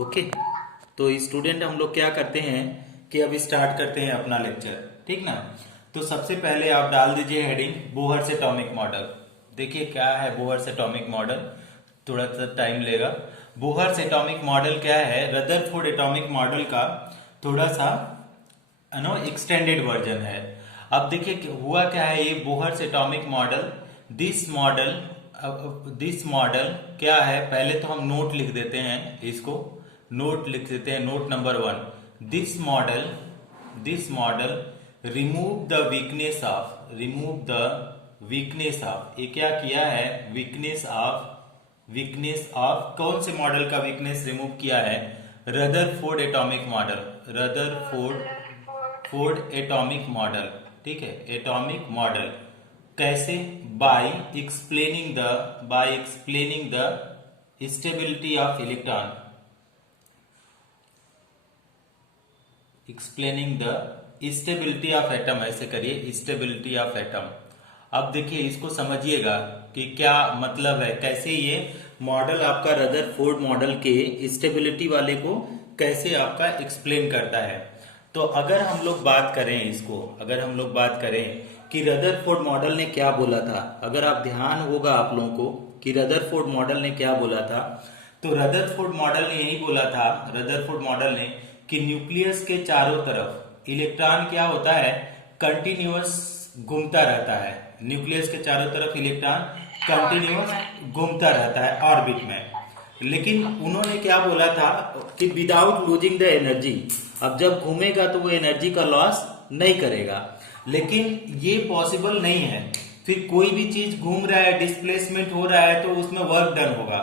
Okay. तो student हम लोग क्या करते हैं कि अब स्टार्ट करते हैं अपना लेक्चर, ठीक ना। तो सबसे पहले आप डाल दीजिए हेडिंग बोहर्स एटॉमिक मॉडल। देखिए क्या है बोहर्स एटॉमिक मॉडल, थोड़ा सा टाइम लेगा। बोहर्स एटॉमिक मॉडल क्या है, रदरफोर्ड एटॉमिक मॉडल का थोड़ा सा एक्सटेंडेड वर्जन है। अब देखिए हुआ क्या है, ये Bohr's atomic model, this model क्या है, पहले तो हम नोट लिख देते हैं, इसको नोट लिख देते हैं। Note number 1, this model remove the weakness of, ये क्या किया है, वीकनेस ऑफ कौन से मॉडल का वीकनेस रिमूव किया है, रदरफोर्ड एटॉमिक मॉडल, ठीक है, एटॉमिक मॉडल। कैसे, by explaining the stability of electron, explaining the stability of atom, ऐसे करिए स्टेबिलिटी ऑफ एटम। अब देखिए इसको समझिएगा कि क्या मतलब है, कैसे ये मॉडल आपका रदरफोर्ड मॉडल के स्टेबिलिटी वाले को कैसे आपका एक्सप्लेन करता है। तो अगर हम लोग बात करें कि रदरफोर्ड मॉडल ने क्या बोला था, अगर आप ध्यान होगा आप लोगों को कि रदरफोर्ड मॉडल ने क्या बोला था, तो रदरफोर्ड मॉडल ने यही बोला था, कि न्यूक्लियस के चारों तरफ इलेक्ट्रॉन क्या होता है, कंटिन्यूअस घूमता रहता है। न्यूक्लियस के चारों तरफ इलेक्ट्रॉन कंटिन्यूअस घूमता रहता है ऑर्बिट में। लेकिन उन्होंने क्या बोला था कि विदाउट लूजिंग द एनर्जी, अब जब घूमेगा तो वो एनर्जी का लॉस नहीं करेगा। लेकिन ये पॉसिबल नहीं है, फिर कोई भी चीज घूम रहा है, डिस्प्लेसमेंट हो रहा है, तो उसमें वर्क डन होगा।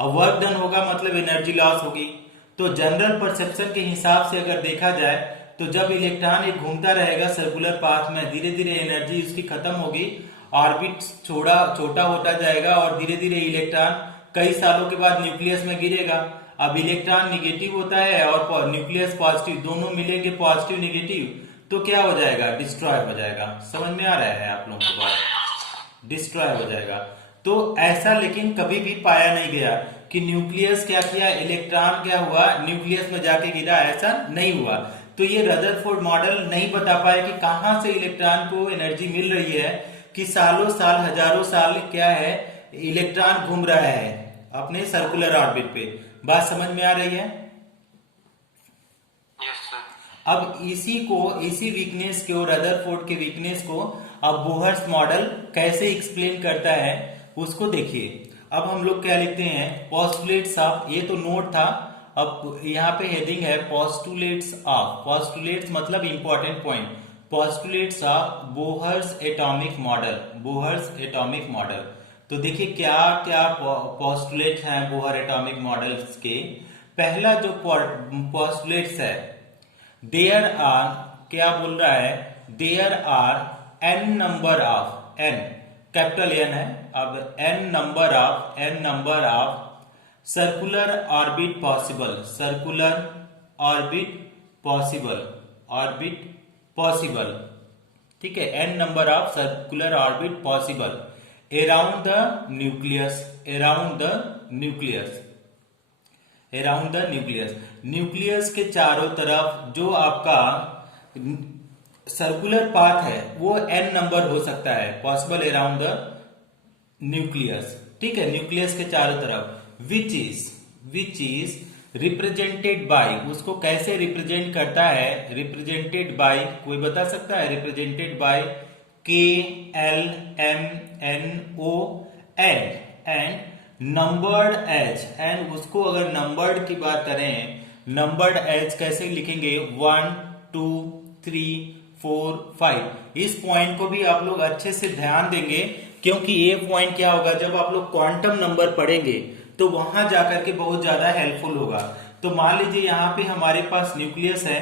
अब वर्क डन होगा मतलब एनर्जी लॉस होगी। तो जनरल परसेप्शन के हिसाब से अगर देखा जाए तो जब इलेक्ट्रॉन एक घूमता रहेगा सर्कुलर पाथ में, धीरे धीरे एनर्जी उसकी खत्म होगी, ऑर्बिट छोटा होता जाएगा और धीरे धीरे इलेक्ट्रॉन कई सालों के बाद न्यूक्लियस में गिरेगा। अब इलेक्ट्रॉन निगेटिव होता है और न्यूक्लियस पॉजिटिव, दोनों मिलेंगे पॉजिटिव निगेटिव, तो क्या हो जाएगा, डिस्ट्रॉय हो जाएगा। समझ में आ रहा है आप लोगों को बात, डिस्ट्रॉय हो जाएगा। तो ऐसा लेकिन कभी भी पाया नहीं गया कि न्यूक्लियस क्या किया, इलेक्ट्रॉन क्या हुआ, न्यूक्लियस में जाके गिरा, ऐसा नहीं हुआ। तो ये रदरफोर्ड मॉडल नहीं बता पाया कि कहां से इलेक्ट्रॉन को एनर्जी मिल रही है, कि सालों साल हजारों साल क्या है, इलेक्ट्रॉन घूम रहा है अपने सर्कुलर ऑर्बिट पे। बात समझ में आ रही है? अब इसी वीकनेस को, रदरफोर्ड के वीकनेस को अब बोहर्स मॉडल कैसे एक्सप्लेन करता है उसको देखिए। अब हम लोग क्या लिखते हैं, पोस्टुलेट्स ऑफ, ये तो नोट था, अब यहाँ पे हेडिंग है पोस्टुलेट्स ऑफ, पोस्टुलेट्स मतलब important point, postulates of Bohr's atomic model. तो देखिए क्या क्या पोस्टुलेट्स हैं बोहर एटॉमिक मॉडल्स के। पहला जो पोस्टुलेट्स है, देयर आर, क्या बोल रहा है, there are n number of, n capital N है, अब n number of circular orbit possible, ठीक है, n number of circular orbit possible around the nucleus के चारों तरफ जो आपका सर्कुलर पाथ है वो n नंबर हो सकता है, पॉसिबल अराउंड द न्यूक्लियस, ठीक है, न्यूक्लियस के चारों तरफ, विच इज रिप्रेजेंटेड बाय, उसको कैसे रिप्रेजेंट करता है, रिप्रेजेंटेड बाय, कोई बता सकता है, represented by KLMNO and numbered as, and उसको अगर नंबर्ड की बात करें, नंबर्ड एज कैसे लिखेंगे, 1 2 3 4 5। इस पॉइंट को भी आप लोग अच्छे से ध्यान देंगे, क्योंकि ये पॉइंट क्या होगा, जब आप लोग क्वांटम नंबर पढ़ेंगे तो वहां जाकर के बहुत ज्यादा हेल्पफुल होगा। तो मान लीजिए यहाँ पे हमारे पास न्यूक्लियस है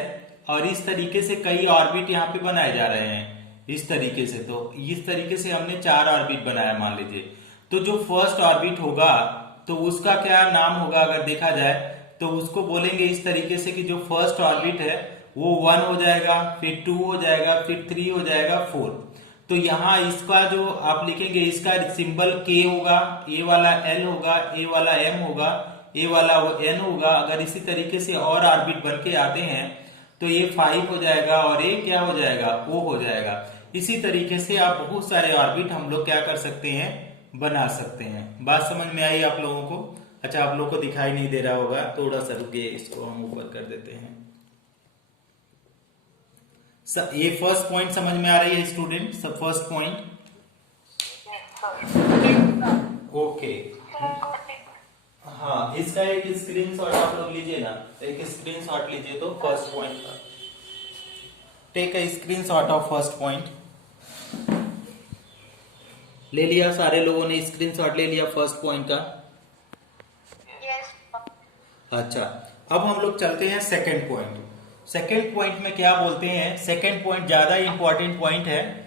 और इस तरीके से कई ऑर्बिट यहाँ पे बनाए जा रहे हैं, इस तरीके से। तो इस तरीके से हमने 4 ऑर्बिट बनाया मान लीजिए। तो जो फर्स्ट ऑर्बिट होगा तो उसका क्या नाम होगा, अगर देखा जाए तो उसको बोलेंगे इस तरीके से कि जो फर्स्ट ऑर्बिट है वो 1 हो जाएगा, फिर 2 हो जाएगा, फिर 3 हो जाएगा, 4। तो यहाँ इसका जो आप लिखेंगे, इसका सिंबल K होगा, ए वाला L होगा, ए वाला M होगा, ये वाला n होगा। अगर इसी तरीके से और ऑर्बिट बन के आते हैं तो ये 5 हो जाएगा और ये क्या हो जाएगा, O हो जाएगा। इसी तरीके से आप बहुत सारे ऑर्बिट हम लोग क्या कर सकते हैं, बना सकते हैं। बात समझ में आई आप लोगों को? अच्छा, आप लोगों को दिखाई नहीं दे रहा होगा, थोड़ा सा रुकिए, इसको हम ऊपर कर देते हैं। ये फर्स्ट पॉइंट समझ में आ रही है स्टूडेंट? सब फर्स्ट पॉइंट ओके। हाँ, इसका एक स्क्रीनशॉट आप लोग लीजिए ना, एक स्क्रीनशॉट लीजिए तो फर्स्ट पॉइंट का। Take a screenshot of first point. ले लिया? सारे लोगों ने स्क्रीनशॉट ले लिया फर्स्ट पॉइंट का? अच्छा, अब हम लोग चलते हैं सेकंड पॉइंट। सेकंड पॉइंट में क्या बोलते हैं? सेकंड पॉइंट ज्यादा इंपॉर्टेंट पॉइंट है।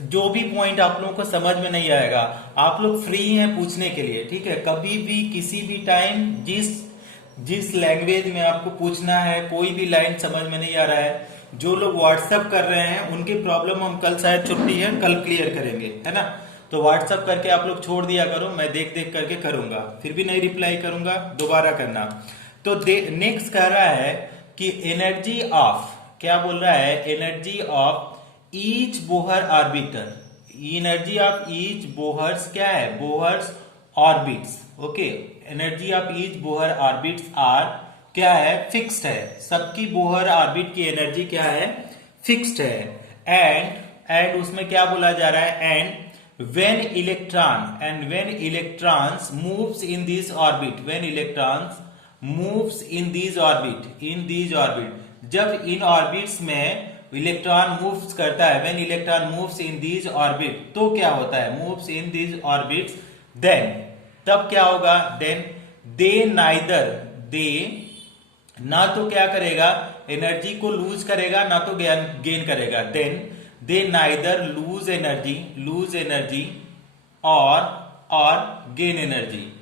जो भी पॉइंट आप लोगों को समझ में नहीं आएगा, आप लोग फ्री हैं पूछने के लिए, ठीक है? कभी भी किसी भी टाइम जिस लैंग्वेज में आपको पूछना है, कोई भी लाइन समझ में नहीं आ रहा है, जो लोग व्हाट्सएप कर रहे हैं उनकी प्रॉब्लम हम कल, शायद छुट्टी है, कल क्लियर करेंगे, है ना? तो व्हाट्सएप करके आप लोग छोड़ दिया करो, मैं देख देख करके करूंगा, फिर भी नहीं रिप्लाई करूंगा, दोबारा करना। तो नेक्स्ट कह रहा है कि एनर्जी ऑफ, क्या बोल रहा है? Energy of each Bohr orbiter, energy of each Bohr's क्या है? Bohr's orbits, okay. Energy of each Bohr orbits are क्या है? फिक्स्ड है। सबकी बोहर ऑर्बिट की एनर्जी क्या है? फिक्स्ड है। एंड उसमें क्या बोला जा रहा है? And when electrons moves in this orbit, when electrons moves in this orbit, जब इन ऑर्बिट्स में इलेक्ट्रॉन मूव्स करता है, when electron moves in this orbit, तो क्या होता है? Moves in this orbits, then तब क्या होगा? देन दे ना तो क्या करेगा? एनर्जी को लूज करेगा, ना तो गेन करेगा। Then they neither lose energy और गेन एनर्जी।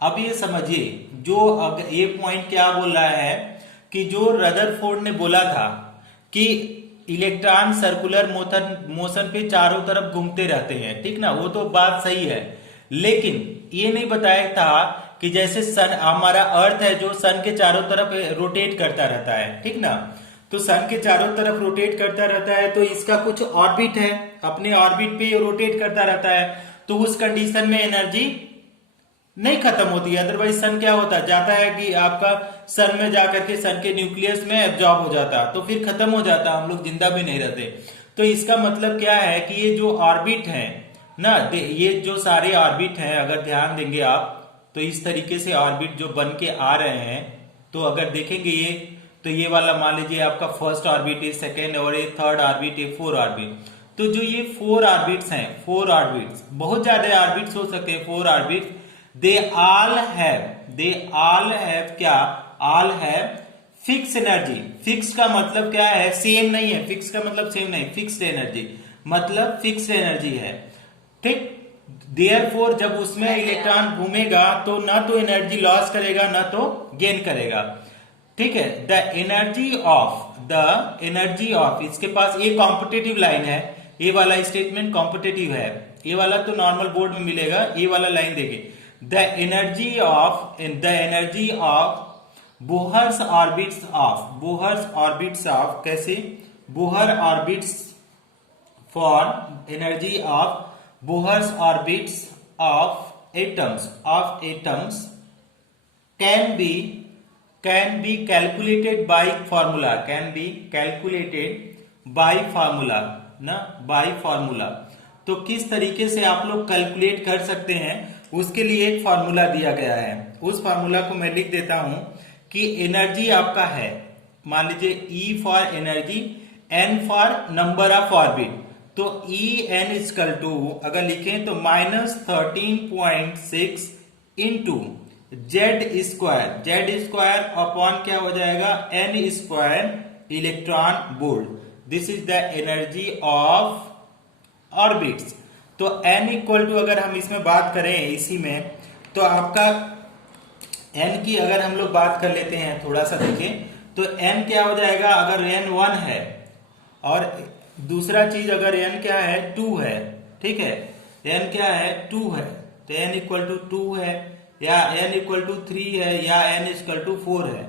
अब ये समझिए, जो ये पॉइंट क्या बोल रहा है कि जो रदरफोर्ड ने बोला था कि इलेक्ट्रॉन सर्कुलर मोशन पे चारों तरफ घूमते रहते हैं, ठीक ना? वो तो बात सही है, लेकिन ये नहीं बताया था कि जैसे सन, हमारा अर्थ है जो सन के चारों तरफ रोटेट करता रहता है, ठीक ना? तो सन के चारों तरफ रोटेट करता रहता है, तो इसका कुछ ऑर्बिट है, अपने ऑर्बिट पे रोटेट करता रहता है, तो उस कंडीशन में एनर्जी नहीं खत्म होती है। अदरवाइज सन क्या होता जाता है कि आपका सन में जाकर के सन के न्यूक्लियस में एब्जॉर्ब हो जाता, तो फिर खत्म हो जाता, हम लोग जिंदा भी नहीं रहते। तो इसका मतलब क्या है कि ये जो ऑर्बिट है ना, ये जो सारे ऑर्बिट हैं, अगर ध्यान देंगे आप तो इस तरीके से ऑर्बिट जो बन के आ रहे हैं, तो अगर देखेंगे ये, तो ये वाला मान लीजिए आपका फर्स्ट ऑर्बिट है, सेकेंड और ये थर्ड ऑर्बिट है, फोर ऑर्बिट। तो जो ये फोर ऑर्बिट्स हैं, फोर ऑर्बिट्स, बहुत ज्यादा ऑर्बिट्स हो सकते हैं, four orbits, they all have क्या? all have fix energy. Fix का मतलब क्या है? सेम नहीं है। फिक्स का मतलब सेम नहीं, फिक्स्ड एनर्जी मतलब फिक्स्ड एनर्जी है, ठीक? देयरफॉर जब उसमें इलेक्ट्रॉन घूमेगा तो ना तो एनर्जी लॉस करेगा, ना तो गेन करेगा, ठीक है? द एनर्जी ऑफ, इसके पास एक कॉम्पिटिटिव लाइन है, ये वाला स्टेटमेंट कॉम्पिटिटिव है, ये वाला तो नॉर्मल बोर्ड में मिलेगा, ये वाला लाइन देखिए, the energy of Bohr's orbits of, कैसे? Bohr orbits for energy of Bohr's orbits of atoms can be calculated by formula, by formula. तो किस तरीके से आप लोग कैलकुलेट कर सकते हैं, उसके लिए एक फार्मूला दिया गया है। उस फार्मूला को मैं लिख देता हूं कि एनर्जी आपका है, मान लीजिए E for energy, N for number of orbit, तो En इक्वल टू अगर लिखें तो -13.6 इंटू जेड स्क्वायर अपॉन क्या हो जाएगा? N square electron volt. This is the energy of orbits. तो n इक्वल टू अगर हम इसमें बात करें इसी में, तो आपका n की अगर हम लोग बात कर लेते हैं, थोड़ा सा देखें, तो n क्या हो जाएगा? अगर n 1 है और दूसरा चीज अगर n क्या है? 2 है, ठीक है? n क्या है? 2 है, तो n इक्वल टू 2 है, या n इक्वल टू 3 है या n इक्वल टू 4 है,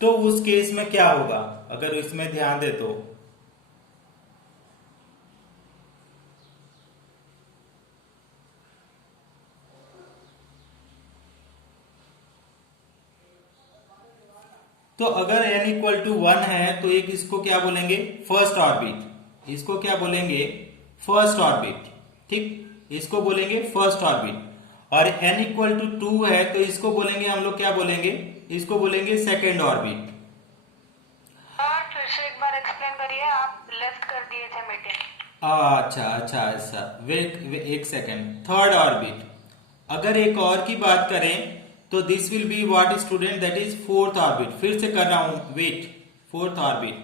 तो उस केस में क्या होगा अगर इसमें ध्यान दे तो अगर n इक्वल टू 1 है तो एक इसको क्या बोलेंगे, फर्स्ट ऑर्बिट। इसको क्या बोलेंगे, फर्स्ट ऑर्बिट। ठीक, इसको बोलेंगे फर्स्ट ऑर्बिट। और n इक्वल टू 2 है तो इसको बोलेंगे, हम लोग क्या बोलेंगे, इसको बोलेंगे सेकेंड ऑर्बिट। फिर से एक बार एक्सप्लेन करिए, आप लेफ्ट कर दिए थे मीटिंग। अच्छा अच्छा अच्छा, एक सेकेंड, थर्ड ऑर्बिट। अगर एक और की बात करें तो this will be what student, that is fourth orbit. फिर से कर रहा हूं, वेट, फोर्थ ऑर्बिट।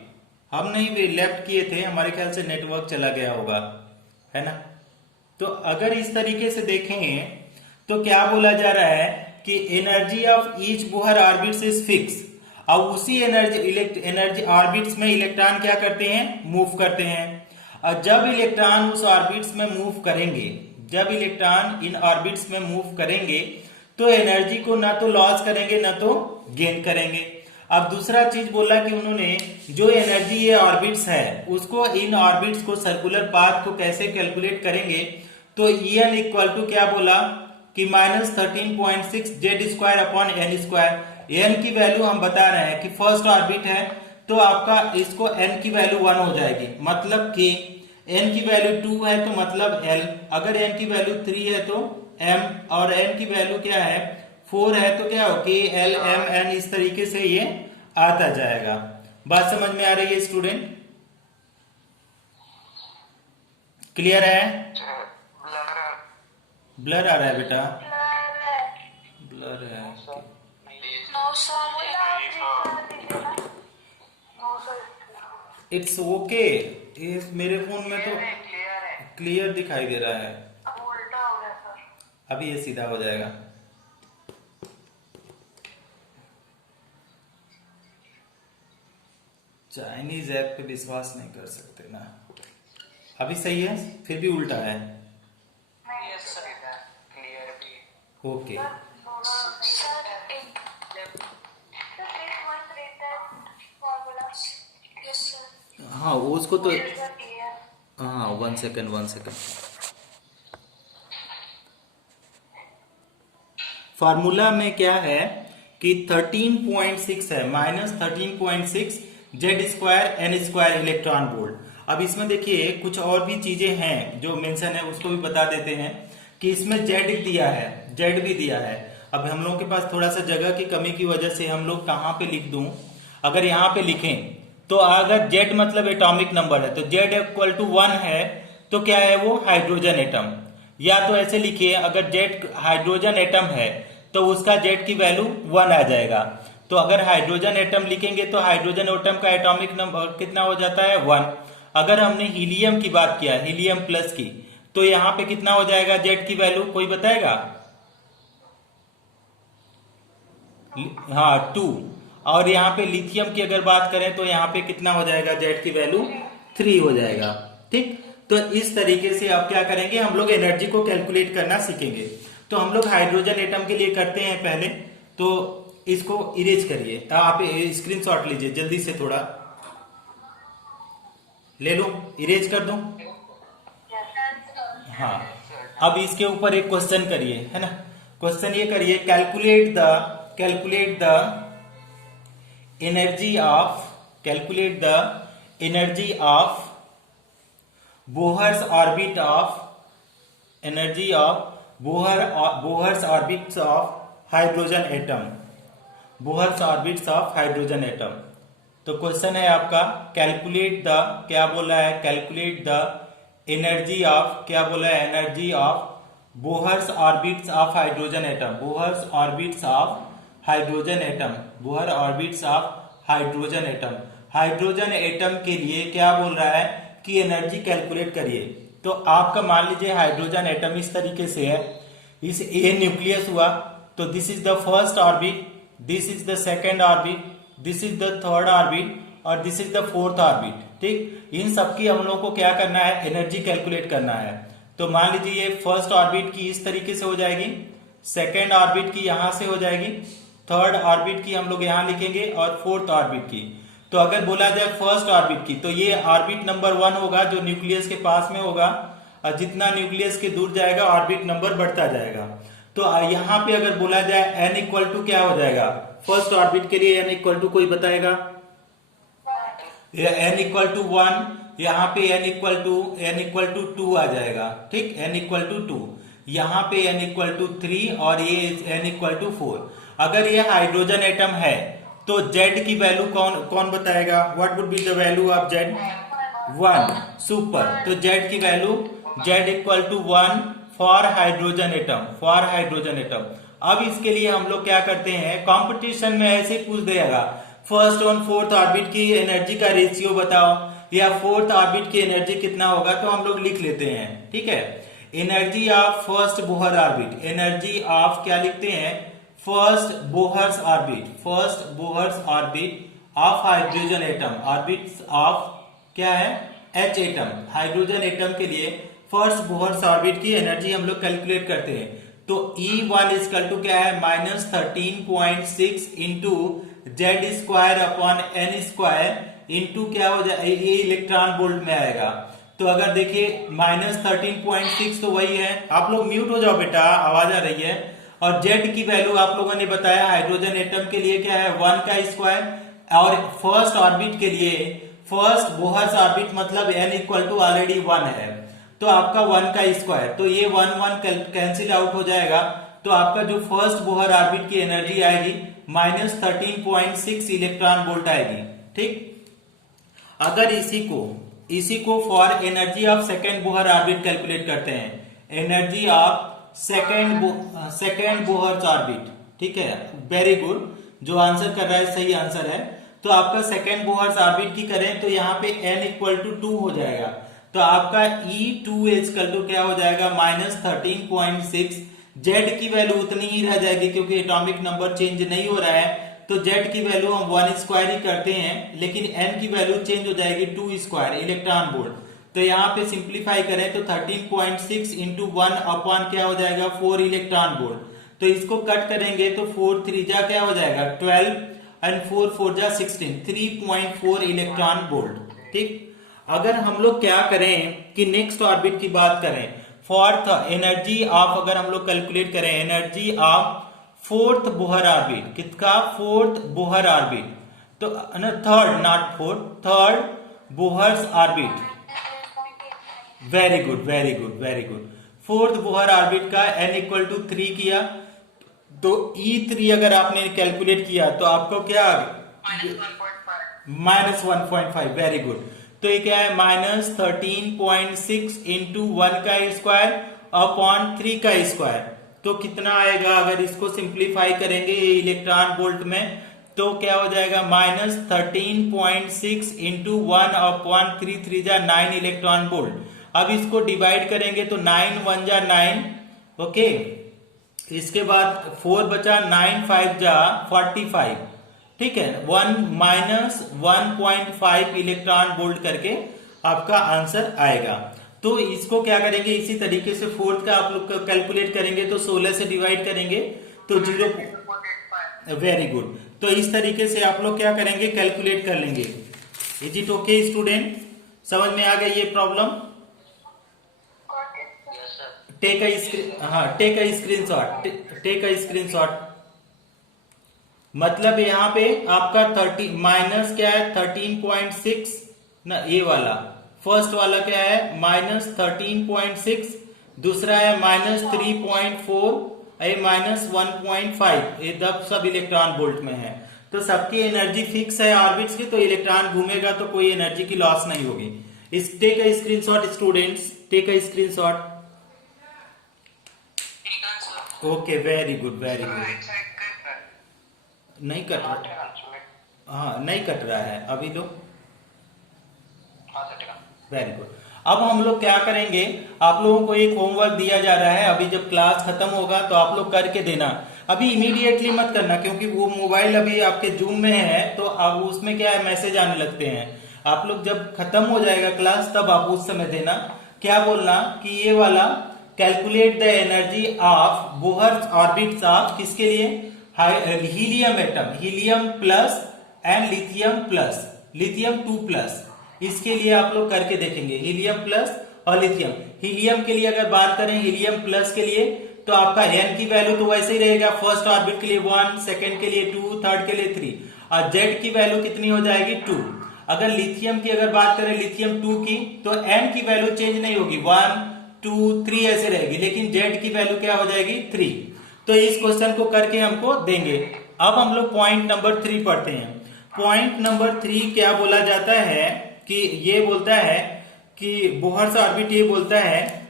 हम नहीं लेफ्ट किए थे, हमारे ख्याल से नेटवर्क चला गया होगा, है ना। तो अगर इस तरीके से देखें तो क्या बोला जा रहा है कि energy of each Bohr orbits is fix. अब उसी एनर्जी ऑर्बिट्स में इलेक्ट्रॉन क्या करते हैं, मूव करते हैं। और जब इलेक्ट्रॉन उस ऑर्बिट्स में मूव करेंगे, जब इलेक्ट्रॉन इन ऑर्बिट्स में मूव करेंगे तो एनर्जी को ना तो लॉस करेंगे ना तो गेन करेंगे। अब दूसरा चीज बोला कि उन्होंने जो एनर्जी ये ऑर्बिट्स है उसको, इन ऑर्बिट्स को सर्कुलर पाथ को कैसे कैलकुलेट करेंगे, तो En इक्वल टू क्या बोला कि -13.6 Z² upon n square. n की वैल्यू हम बता रहे हैं कि फर्स्ट ऑर्बिट है तो आपका इसको n की वैल्यू 1 हो जाएगी, मतलब कि n की वैल्यू 2 है तो मतलब l, अगर n की वैल्यू 3 है तो m, और n की वैल्यू क्या है 4 है तो क्या हो कि l m n, इस तरीके से ये आता जाएगा। बात समझ में आ रही है स्टूडेंट, क्लियर है? ब्लर आ रहा है बेटा, ब्लर है। इट्स ओके, मेरे फोन में तो क्लियर दिखाई दे रहा है। उल्टा हो गया सर, अभी ये सीधा हो जाएगा। चाइनीज ऐप पे विश्वास नहीं कर सकते ना। अभी सही है, फिर भी उल्टा है। ओके, हाँ वो उसको तो, हाँ 1 सेकेंड 1 सेकेंड। फार्मूला में क्या है कि 13.6 है, -13.6 Z² n² इलेक्ट्रॉन वोल्ट। अब इसमें देखिए कुछ और भी चीजें हैं जो मेंशन है, उसको भी बता देते हैं कि इसमें Z दिया है, Z भी दिया है। अब हम लोगों के पास थोड़ा सा जगह की कमी की वजह से हम लोग कहाँ पे लिख दूं, अगर यहाँ पे लिखें तो अगर Z मतलब एटॉमिक नंबर है तो Z इक्वल टू 1 है तो क्या है वो, हाइड्रोजन एटम। या तो ऐसे लिखिए, अगर Z हाइड्रोजन एटम है तो उसका Z की वैल्यू 1 आ जाएगा। तो अगर हाइड्रोजन एटम लिखेंगे तो हाइड्रोजन एटम का एटॉमिक नंबर कितना हो जाता है, 1। अगर हमने हीलियम की बात किया, हीलियम प्लस की, तो यहाँ पे कितना हो जाएगा Z की वैल्यू, कोई बताएगा? हाँ 2। और यहाँ पे लिथियम की अगर बात करें तो यहाँ पे कितना हो जाएगा, Z की वैल्यू 3 हो जाएगा। ठीक, तो इस तरीके से आप क्या करेंगे, हम लोग एनर्जी को कैलकुलेट करना सीखेंगे। तो हम लोग हाइड्रोजन एटम के लिए करते हैं पहले, तो इसको इरेज करिए, आप स्क्रीनशॉट लीजिए जल्दी से, थोड़ा ले लो, इरेज कर दो। हाँ, अब इसके ऊपर एक क्वेश्चन करिए, है ना। क्वेश्चन ये करिए, calculate the energy of Bohr's orbit of hydrogen atom. तो क्वेश्चन है आपका, कैलकुलेट द, क्या बोला है, कैलकुलेट द एनर्जी ऑफ, क्या बोला है, energy of Bohr's orbits of hydrogen atom, Bohr orbits of hydrogen atom. Hydrogen atom के लिए क्या बोल रहा है कि एनर्जी कैलकुलेट करिए। तो आपका मान लीजिए हाइड्रोजन एटम इस तरीके से है, इस ए न्यूक्लियस हुआ, तो this is the first orbit, this is the second orbit, this is the third orbit और this is the fourth orbit. ठीक, इन सबकी हम लोग को क्या करना है, एनर्जी कैलकुलेट करना है। तो मान लीजिए ये फर्स्ट ऑर्बिट की इस तरीके से हो जाएगी, सेकेंड ऑर्बिट की यहां से हो जाएगी, थर्ड ऑर्बिट की हम लोग यहां लिखेंगे और फोर्थ ऑर्बिट की। तो अगर बोला जाए फर्स्ट ऑर्बिट की, तो ये ऑर्बिट नंबर 1 होगा जो न्यूक्लियस के पास में होगा, और जितना न्यूक्लियस के दूर जाएगा ऑर्बिट नंबर बढ़ता जाएगा। तो यहाँ पे अगर बोला जाए n इक्वल टू क्या हो जाएगा फर्स्ट ऑर्बिट के लिए, n इक्वल टू कोई बताएगा? n इक्वल टू 1, यहाँ पे n इक्वल टू 2 आ जाएगा, ठीक, n इक्वल टू 2, यहाँ पे n इक्वल टू 3 और ये n इक्वल टू 4। अगर ये हाइड्रोजन एटम है तो Z की वैल्यू कौन बताएगा? What would be the value of Z? 1। Super. तो Z की value Z equal to 1 for hydrogen atom. अब इसके लिए हम लोग क्या करते हैं, कंपटीशन में ऐसे पूछ देगा फर्स्ट और फोर्थ ऑर्बिट की एनर्जी का रेशियो बताओ, या फोर्थ ऑर्बिट की एनर्जी कितना होगा, तो हम लोग लिख लेते हैं, ठीक है। Energy of first Bohr orbit, energy of क्या लिखते हैं, first Bohr's orbit of hydrogen atom, orbit of क्या है, H एटम, हाइड्रोजन एटम के लिए फर्स्ट बोहर्स ऑर्बिट की एनर्जी हम लोग कैलकुलेट करते हैं। तो E1 इक्वल टू क्या है, -13.6 into Z square upon N square into क्या हो जाए, ये इलेक्ट्रॉन वोल्ट में आएगा। तो अगर देखिए -13.6 तो वही है, आप लोग म्यूट हो जाओ बेटा, आवाज आ रही है। और जेड की वैल्यू आप लोगों ने बताया हाइड्रोजन एटम के लिए क्या है, 1 का स्क्वायर, और फर्स्ट ऑर्बिट के लिए फर्स्ट बोहर्स ऑर्बिट मतलब n इक्वल टू ऑलरेडी 1 है, तो आपका 1 का स्क्वायर, तो ये 1 कैंसिल आउट हो जाएगा। तो आपका जो फर्स्ट बोहर ऑर्बिट की एनर्जी आएगी -13.6 इलेक्ट्रॉन वोल्ट आएगी, ठीक। अगर इसी को for energy of second Bohr orbit calculate करते हैं, energy of second Bohr orbit, ठीक है, वेरी गुड, जो आंसर कर रहा है सही आंसर है। तो आपका सेकेंड बोहर ऑर्बिट की करें तो यहाँ पे n इक्वल टू 2 हो जाएगा, तो आपका E2 इक्वल टू क्या हो जाएगा, -13.6। Z की वैल्यू उतनी ही रह जाएगी क्योंकि एटॉमिक नंबर चेंज नहीं हो रहा है, तो Z की वैल्यू हम 1 स्क्वायर ही करते हैं, लेकिन n की वैल्यू चेंज हो जाएगी 2 स्क्वायर इलेक्ट्रॉन वोल्ट। तो यहाँ पे सिंप्लीफाई करें तो 13.6 इंटू 1 अपॉन क्या हो जाएगा, 4 इलेक्ट्रॉन वोल्ट। तो इसको कट करेंगे तो 4 3 जा क्या हो जाएगा, 12 एंड 4 4 जा 16, 3.4 इलेक्ट्रॉन वोल्ट, ठीक। अगर हम लोग क्या करें कि नेक्स्ट ऑर्बिट की बात करें, फोर्थ एनर्जी ऑफ, अगर हम लोग कैलकुलेट करें energy of fourth Bohr orbit, किसका, फोर्थ बोहर ऑर्बिट, तो third not fourth, third Bohr's orbit, very good. Fourth Bohr orbit का n इक्वल टू 3 किया, तो E3 अगर आपने कैलकुलेट किया तो आपको क्या -1.5, वेरी गुड। तो ये क्या है, -13.6 इंटू 1 का स्क्वायर अपॉन 3 का स्क्वायर, तो कितना आएगा, अगर इसको सिंप्लीफाई करेंगे इलेक्ट्रॉन वोल्ट में तो क्या हो जाएगा, -13.6 इंटू 1 अपॉन 3 3 जा 9 इलेक्ट्रॉन वोल्ट। अब इसको डिवाइड करेंगे तो 9 1 जा 9, ओके, इसके बाद 4 बचा, 9 5 जा 45, ठीक है, 1-1.5 इलेक्ट्रॉन वोल्ट करके आपका आंसर आएगा। तो इसको क्या करेंगे, इसी तरीके से फोर्थ का आप लोग कैलकुलेट करेंगे तो 16 से डिवाइड करेंगे तो 0, वेरी गुड। तो इस तरीके से आप लोग क्या करेंगे, कैलकुलेट कर लेंगे। इज इट ओके स्टूडेंट, समझ में आ गई ये प्रॉब्लम? Take a screenshot. मतलब यहाँ पे आपका 30 माइनस क्या है, 13.6 ना, ये वाला फर्स्ट वाला क्या है -13.6, दूसरा है -3.4, ये -1.5, ये सब इलेक्ट्रॉन वोल्ट में है। तो सबकी एनर्जी फिक्स है ऑर्बिट्स की, तो इलेक्ट्रॉन घूमेगा तो कोई एनर्जी की लॉस नहीं होगी। इस take a screenshot students, take a screenshot. Okay, very good. नहीं कट रहा, हाँ नहीं कट रहा है अभी तो, वेरी गुड। अब हम लोग क्या करेंगे, आप लोगों को एक होमवर्क दिया जा रहा है, अभी जब क्लास खत्म होगा तो आप लोग करके देना। अभी इमीडिएटली मत करना क्योंकि वो मोबाइल अभी आपके जूम में है, तो अब उसमें क्या है, मैसेज आने लगते हैं। आप लोग जब खत्म हो जाएगा क्लास तब आप उस समय देना। क्या बोलना कि ये वाला calculate the energy of Bohr's orbits of किसके लिए, helium atom, helium plus and lithium plus, lithium 2+, इसके लिए आप लोग करके देखेंगे, हीलियम प्लस और लिथियम। हीलियम के लिए अगर बात करें, हीलियम प्लस के लिए तो आपका n की वैल्यू तो वैसे ही रहेगा, फर्स्ट ऑर्बिट के लिए 1, सेकंड के लिए 2, थर्ड के लिए 3, और z की वैल्यू कितनी हो जाएगी 2। अगर लिथियम की अगर बात करें, लिथियम 2 की, तो n की वैल्यू चेंज नहीं होगी, 1, 2, 3 ऐसे रहेगी, लेकिन z की वैल्यू क्या हो जाएगी 3। तो इस क्वेश्चन को करके हमको देंगे। अब हम लोग पॉइंट नंबर 3 पढ़ते हैं। पॉइंट नंबर 3 क्या बोला जाता है कि ये बोलता है कि बोहर्स ऑर्बिट ये बोलता है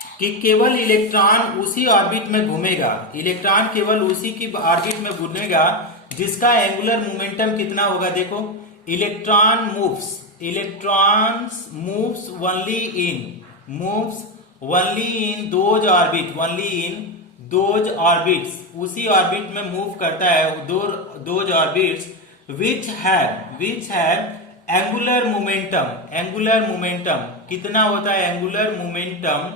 कि केवल इलेक्ट्रॉन उसी ऑर्बिट में घूमेगा, इलेक्ट्रॉन केवल उसी की ऑर्बिट में घूमेगा जिसका एंगुलर मोमेंटम कितना होगा। देखो, electron moves only in those orbit, only in those orbits, उसी ऑर्बिट में मूव करता है, those orbits which have angular momentum कितना होता है, एंगुलर मोमेंटम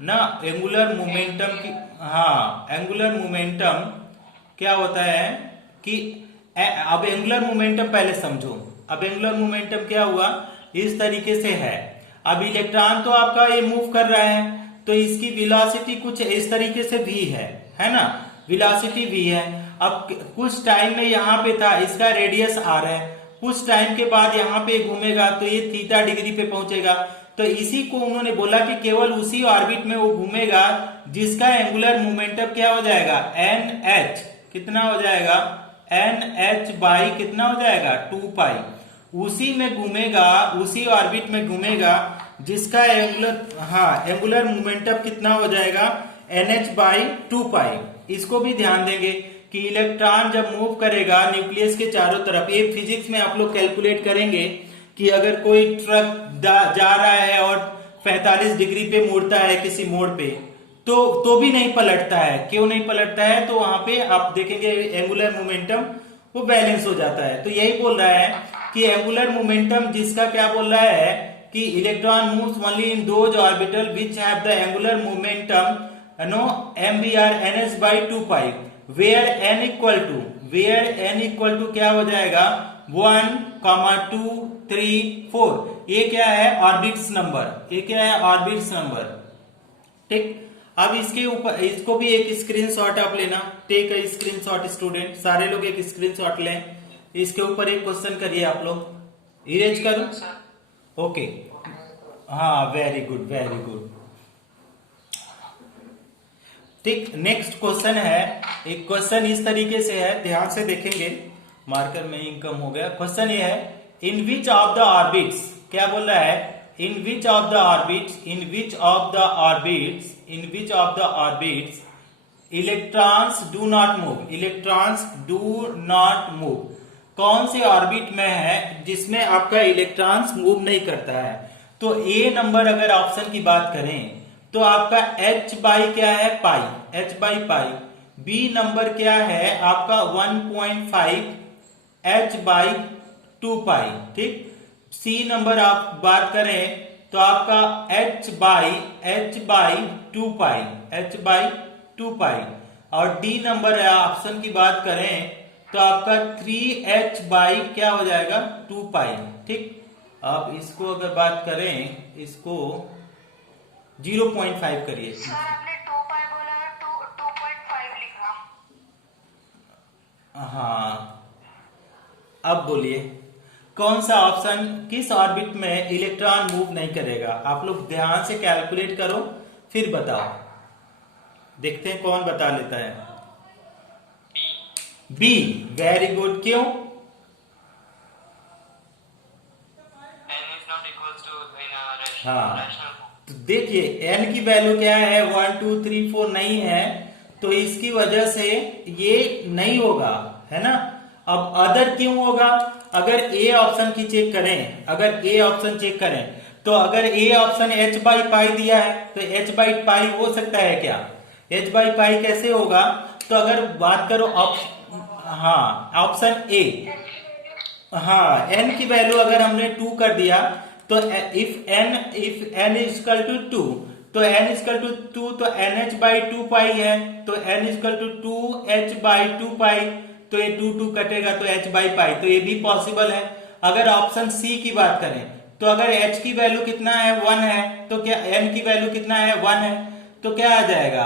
ना, एंगुलर मोमेंटम की, हाँ, एंगुलर मोमेंटम क्या होता है कि अब एंगुलर मोमेंटम पहले समझो। अब एंगुलर मोमेंटम क्या हुआ, इस तरीके से है। अब इलेक्ट्रॉन तो आपका ये मूव कर रहा है, तो इसकी वेलोसिटी कुछ इस तरीके से भी है ना, वेलोसिटी भी है। अब कुछ टाइम में यहाँ पे था, इसका रेडियस r है, कुछ टाइम के बाद यहाँ पे घूमेगा तो ये थीटा डिग्री पे पहुंचेगा। तो इसी को उन्होंने बोला कि केवल उसी ऑर्बिट में वो घूमेगा जिसका एंगुलर मोमेंटम क्या हो जाएगा, NH, कितना हो जाएगा, NH बाई कितना हो जाएगा 2π, उसी में घूमेगा, उसी ऑर्बिट में घूमेगा जिसका एंगुलर मोमेंटम कितना हो जाएगा, NH बाई 2π। इसको भी ध्यान देंगे कि इलेक्ट्रॉन जब मूव करेगा न्यूक्लियस के चारों तरफ, ये फिजिक्स में आप लोग कैलकुलेट करेंगे कि अगर कोई ट्रक जा रहा है और 45 डिग्री पे मुड़ता है किसी मोड़ पे, तो भी नहीं पलटता है। क्यों नहीं पलटता है, तो वहां पे आप देखेंगे एंगुलर मोमेंटम वो बैलेंस हो जाता है। तो यही बोल रहा है कि एंगुलर मोमेंटम जिसका क्या बोल रहा है कि electron moves only in those orbital which have the angular momentum MBR NH by 2π, where n equal to क्या हो जाएगा 1, 2, 3, 4। ये क्या है, ऑर्बिट्स नंबर, ये क्या है, ऑर्बिट्स नंबर। ठीक, अब इसके ऊपर इसको भी एक स्क्रीनशॉट आप लेना, टेक अ स्क्रीनशॉट स्टूडेंट, सारे लोग एक स्क्रीनशॉट लें। इसके ऊपर एक क्वेश्चन करिए आप लोग, इरेज करो, ओके, हाँ, वेरी गुड, वेरी गुड। ठीक, नेक्स्ट क्वेश्चन है, एक क्वेश्चन इस तरीके से है, ध्यान से देखेंगे, मार्कर में इंक कम हो गया। क्वेश्चन ये है, in which of the orbits, क्या बोल रहा है, in which of the orbits electrons do not move, कौन से ऑर्बिट में है जिसमें आपका इलेक्ट्रॉन्स मूव नहीं करता है। तो ए नंबर अगर ऑप्शन की बात करें तो आपका h बाई क्या है, pi, h by pi. B number क्या है आपका 1.5 h बाई 2π। ठीक, सी नंबर आप बात करें तो आपका h बाई 2π, और डी नंबर ऑप्शन की बात करें तो आपका 3h बाई क्या हो जाएगा 2π। ठीक, अब इसको अगर बात करें, इसको 0.5 करिए। सर आपने 2π बोला, 2.5 लिखा। हाँ, अब बोलिए कौन सा ऑप्शन, किस ऑर्बिट में इलेक्ट्रॉन मूव नहीं करेगा। आप लोग ध्यान से कैलकुलेट करो फिर बताओ, देखते हैं कौन बता लेता है। बी, वेरी गुड, क्यों, हाँ, तो देखिए n की वैल्यू क्या है 1, 2, 3, 4 नहीं है, तो इसकी वजह से ये नहीं होगा, है ना। अब अदर क्यों होगा, अगर ए ऑप्शन की चेक करें, अगर ए ऑप्शन चेक करें तो अगर ए ऑप्शन h बाई पाई दिया है तो h बाई पाई हो सकता है क्या, h बाई पाई कैसे होगा। तो अगर बात करो ऑप्शन ए, हाँ, n की वैल्यू अगर हमने 2 कर दिया तो if n is equal to 2 तो n इक्वल टू 2 तो NH बाई 2 पाई है, तो n equal to 2H by 2 pi, तो ये 2 कटेगा तो h बाई पाई, तो ये भी पॉसिबल है। अगर ऑप्शन सी की बात करें तो अगर h की वैल्यू कितना है 1 है, तो क्या n की वैल्यू कितना है 1 है, तो क्या आ जाएगा,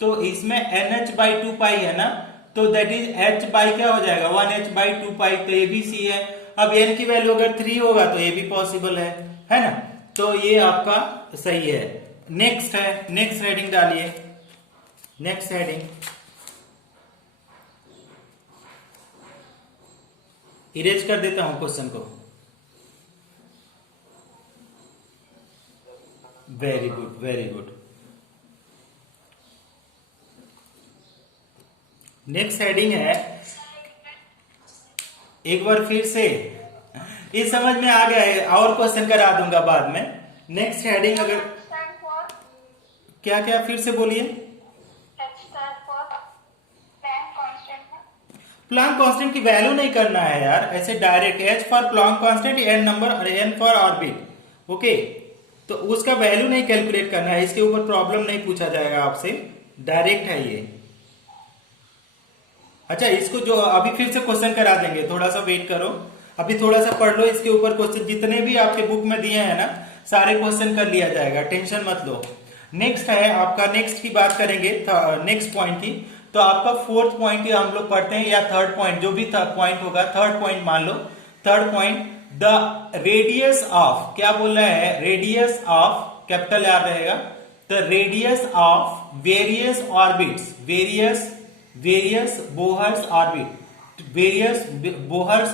तो इसमें NH बाई 2 पाई है ना, तो दैट इज h बाई क्या हो जाएगा 1h बाई 2 पाई, तो ये भी सी है। अब n की वैल्यू अगर 3 होगा तो ये भी पॉसिबल है ना, तो ये आपका सही है। नेक्स्ट है, नेक्स्ट हेडिंग डालिए, नेक्स्ट हेडिंग इरेज कर देता हूं क्वेश्चन को। Very good, very good. Next heading है, एक बार फिर से ये समझ में आ गया है, और क्वेश्चन करा दूंगा बाद में। नेक्स्ट हेडिंग अगर क्या क्या फिर से बोलिए। प्लैंक कांस्टेंट की वैल्यू नहीं करना है यार, ऐसे direct H for Planck constant, n number और n फॉर ऑर्बिट, ओके, तो उसका वैल्यू नहीं कैलकुलेट करना है, इसके ऊपर प्रॉब्लम नहीं पूछा जाएगा आपसे, डायरेक्ट है ये। अच्छा, इसको जो अभी फिर से क्वेश्चन करा देंगे, थोड़ा सा वेट करो, अभी थोड़ा सा पढ़ लो, इसके ऊपर क्वेश्चन जितने भी आपके बुक में दिए हैं ना, सारे क्वेश्चन कर लिया जाएगा, टेंशन मत लो। नेक्स्ट है आपका, नेक्स्ट की बात करेंगे, नेक्स्ट पॉइंट की, तो आपका फोर्थ पॉइंट ही हम लोग पढ़ते हैं, या थर्ड पॉइंट, जो भी पॉइंट होगा, थर्ड पॉइंट मान लो। Third point, the radius of, क्या बोल रहा है, रेडियस ऑफ, कैपिटल आर रहेगा, the radius of various orbits, various Bohr's orbit, various Bohr's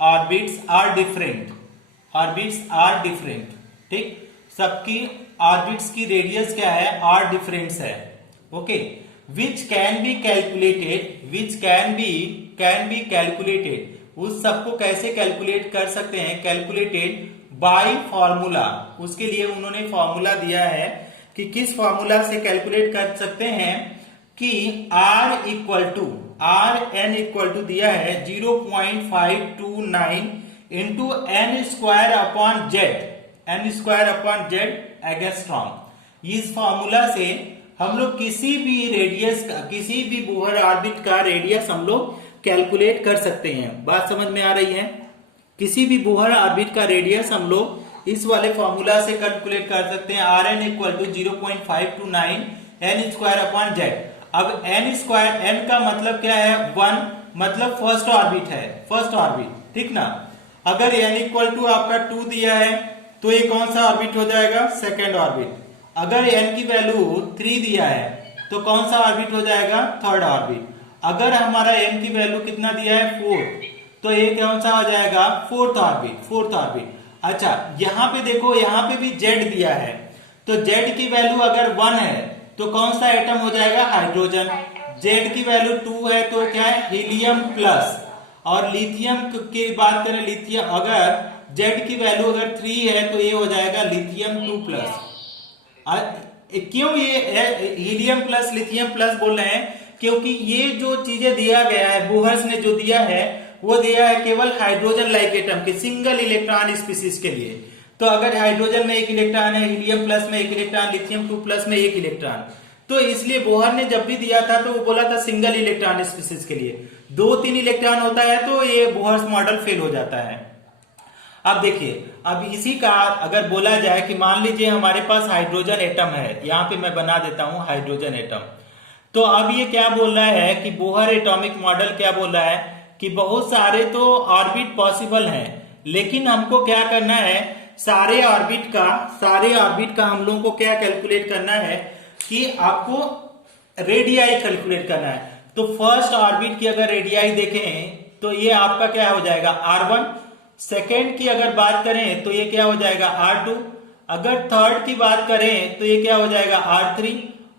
orbits are different, orbits are different, ठीक, सबकी ऑर्बिट्स की रेडियस क्या है, आर डिफरेंस है, okay, which can be calculated, उस सबको कैसे कैलकुलेट कर सकते हैं, कैलकुलेटेड बाय फॉर्मूला, उसके लिए उन्होंने फॉर्मूला दिया है कि किस फॉर्मूला से कैलकुलेट कर सकते हैं, कि R n इक्वल टू दिया है 0.529 into n square upon Z angstrom. इस फॉर्मूला से हम लोग किसी भी रेडियस का, किसी भी बोहर ऑर्बिट का रेडियस हम लोग कैलकुलेट कर सकते हैं। बात समझ में आ रही है? किसी भी बोहर ऑर्बिट का रेडियस हम लोग इस वाले फॉर्मूला से कैलकुलेट कर सकते हैं। Rn equal to 0.529 n square upon Z. अब n स्क्वायर, n का मतलब क्या है, 1, मतलब फर्स्ट ऑर्बिट है, फर्स्ट ऑर्बिट, ठीक ना। अगर n इक्वल टू आपका 2 दिया है तो ये कौन सा ऑर्बिट हो जाएगा, सेकेंड ऑर्बिट। अगर n की वैल्यू 3 दिया है तो कौन सा ऑर्बिट हो जाएगा, थर्ड ऑर्बिट। अगर हमारा n की वैल्यू कितना दिया है, 4, तो ये कौन सा हो जाएगा, फोर्थ ऑर्बिट। अच्छा, यहाँ पे देखो, यहाँ पे भी z दिया है, तो z की वैल्यू अगर 1 है तो कौन सा एटम हो जाएगा, हाइड्रोजन। z की वैल्यू 2 है तो क्या है, हीलियम प्लस। और लिथियम की बात करें, लिथियम अगर z की वैल्यू अगर 3 है तो ये हो जाएगा लिथियम 2 प्लस। क्यों ये हीलियम प्लस लिथियम प्लस बोल रहे हैं, क्योंकि ये जो चीजें दिया गया है, बोहर्स ने जो दिया है वो दिया है केवल हाइड्रोजन लाइक एटम के, सिंगल इलेक्ट्रॉन स्पीसीज के लिए। तो अगर हाइड्रोजन में 1 इलेक्ट्रॉन है, हीलियम प्लस में 1 इलेक्ट्रॉन, लिथियम 2 प्लस में 1 इलेक्ट्रॉन, तो इसलिए बोहर ने जब भी दिया था तो वो बोला था सिंगल इलेक्ट्रॉन स्पीसीज के लिए। 2-3 इलेक्ट्रॉन होता है तो ये बोहर्स मॉडल फेल हो जाता है। अब देखिए, अब इसी का अगर बोला जाए कि मान लीजिए हमारे पास हाइड्रोजन एटम है, यहां पे मैं बना देता हूं हाइड्रोजन एटम, तो अब ये क्या बोल रहा है कि बोहर एटॉमिक मॉडल क्या बोल रहा है कि बहुत सारे तो ऑर्बिट पॉसिबल हैं, लेकिन हमको क्या करना है, सारे ऑर्बिट का हम लोगों को क्या कैलकुलेट करना है कि आपको रेडियाई कैलकुलेट करना है। तो फर्स्ट ऑर्बिट की अगर रेडियाई देखें तो ये आपका क्या हो जाएगा, R1। सेकेंड की अगर बात करें तो ये क्या हो जाएगा, R2। अगर थर्ड की बात करें तो ये क्या हो जाएगा, R3।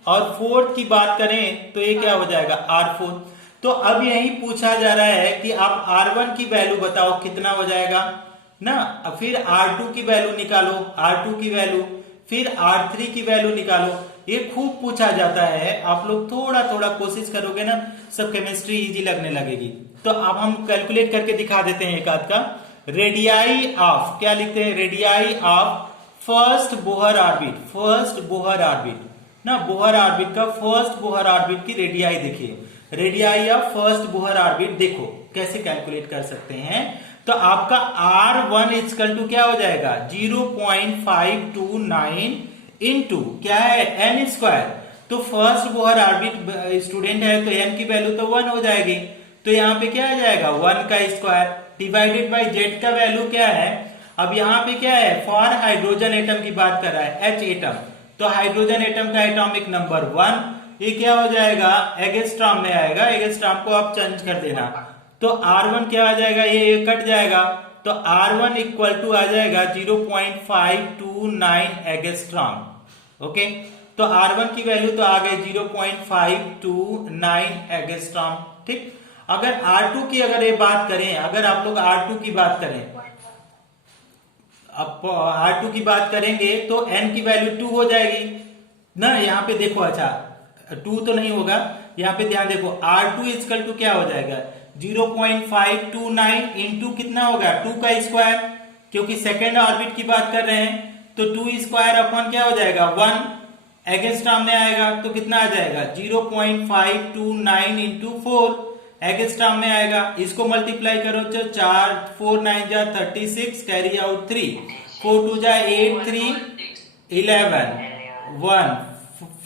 और फोर्थ की बात करें तो ये क्या हो जाएगा, R4। तो अब यही पूछा जा रहा है कि आप R1 की वैल्यू बताओ कितना हो जाएगा ना, फिर R2 की वैल्यू निकालो, R2 की वैल्यू, फिर R3 की वैल्यू निकालो। ये खूब पूछा जाता है, आप लोग थोड़ा थोड़ा कोशिश करोगे ना, सब केमिस्ट्री इजी लगने लगेगी। तो अब हम कैलकुलेट करके दिखा देते हैं एक आध का। रेडियाई ऑफ, क्या लिखते हैं, radii of first Bohr orbit ना, बोहर ऑर्बिट का फर्स्ट बोहर ऑर्बिट की रेडियाई देखिए, radii of first Bohr orbit देखो कैसे कैलकुलेट कर सकते हैं। तो आपका R1 इक्वल टू क्या हो जाएगा 0.529 इंटू क्या है n स्क्वायर। तो फर्स्ट बोहर ऑर्बिट स्टूडेंट है तो n की वैल्यू तो 1 हो जाएगी, तो यहाँ पे क्या आ जाएगा 1 का स्क्वायर डिवाइडेड बाई z का वैल्यू क्या है। अब यहाँ पे क्या है फॉर हाइड्रोजन एटम की बात कर रहा है H एटम, तो हाइड्रोजन एटम का एटॉमिक नंबर 1, ये क्या हो जाएगा एगस्ट्रॉम में आएगा, एगस्ट्रॉम को आप चेंज कर देना, तो R1 क्या आ जाएगा, ये कट जाएगा, तो R1 इक्वल टू आ जाएगा 0.529 एगस्ट्रॉम। ओके, तो R1 की वैल्यू तो आ गई 0.529 एगस्ट्रॉम। ठीक, अगर R2 की अगर ये बात करें, अगर आप लोग R2 की बात करें, अब R2 की बात करेंगे तो n की वैल्यू 2 हो जाएगी ना, यहाँ पे देखो, अच्छा 2 तो नहीं होगा, यहाँ पे ध्यान देखो R2 इक्वल टू क्या हो जाएगा 0.529 इंटू कितना होगा 2 का स्क्वायर, क्योंकि सेकेंड ऑर्बिट की बात कर रहे हैं, तो 2 स्क्वायर अपॉन क्या हो जाएगा 1 एगस्ट्रॉम में आएगा, तो कितना आ जाएगा 0.529 इंटू 4 एगस्ट्रॉम में आएगा। इसको मल्टीप्लाई करो तो 4 4 9 जा 36, कैरी आउट 3, 4 2 जा 8 3 11 1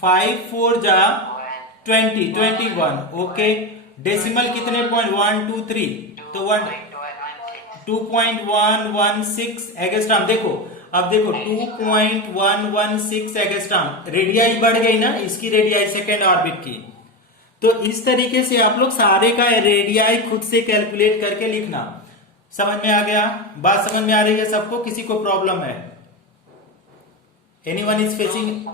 5 4 जा 20 21। ओके, डेसिमल कितने पॉइंट 1 2 3, तो 2.116 एगस्ट्रॉम। देखो अब देखो 2.116 एगस्ट्रॉम, रेडियाई बढ़ गई ना इसकी, रेडियाई सेकेंड ऑर्बिट की। तो इस तरीके से आप लोग सारे का रेडियाई खुद से कैलकुलेट करके लिखना। समझ में आ गया, बात समझ में आ रही है सबको, किसी को प्रॉब्लम है, anyone is facing?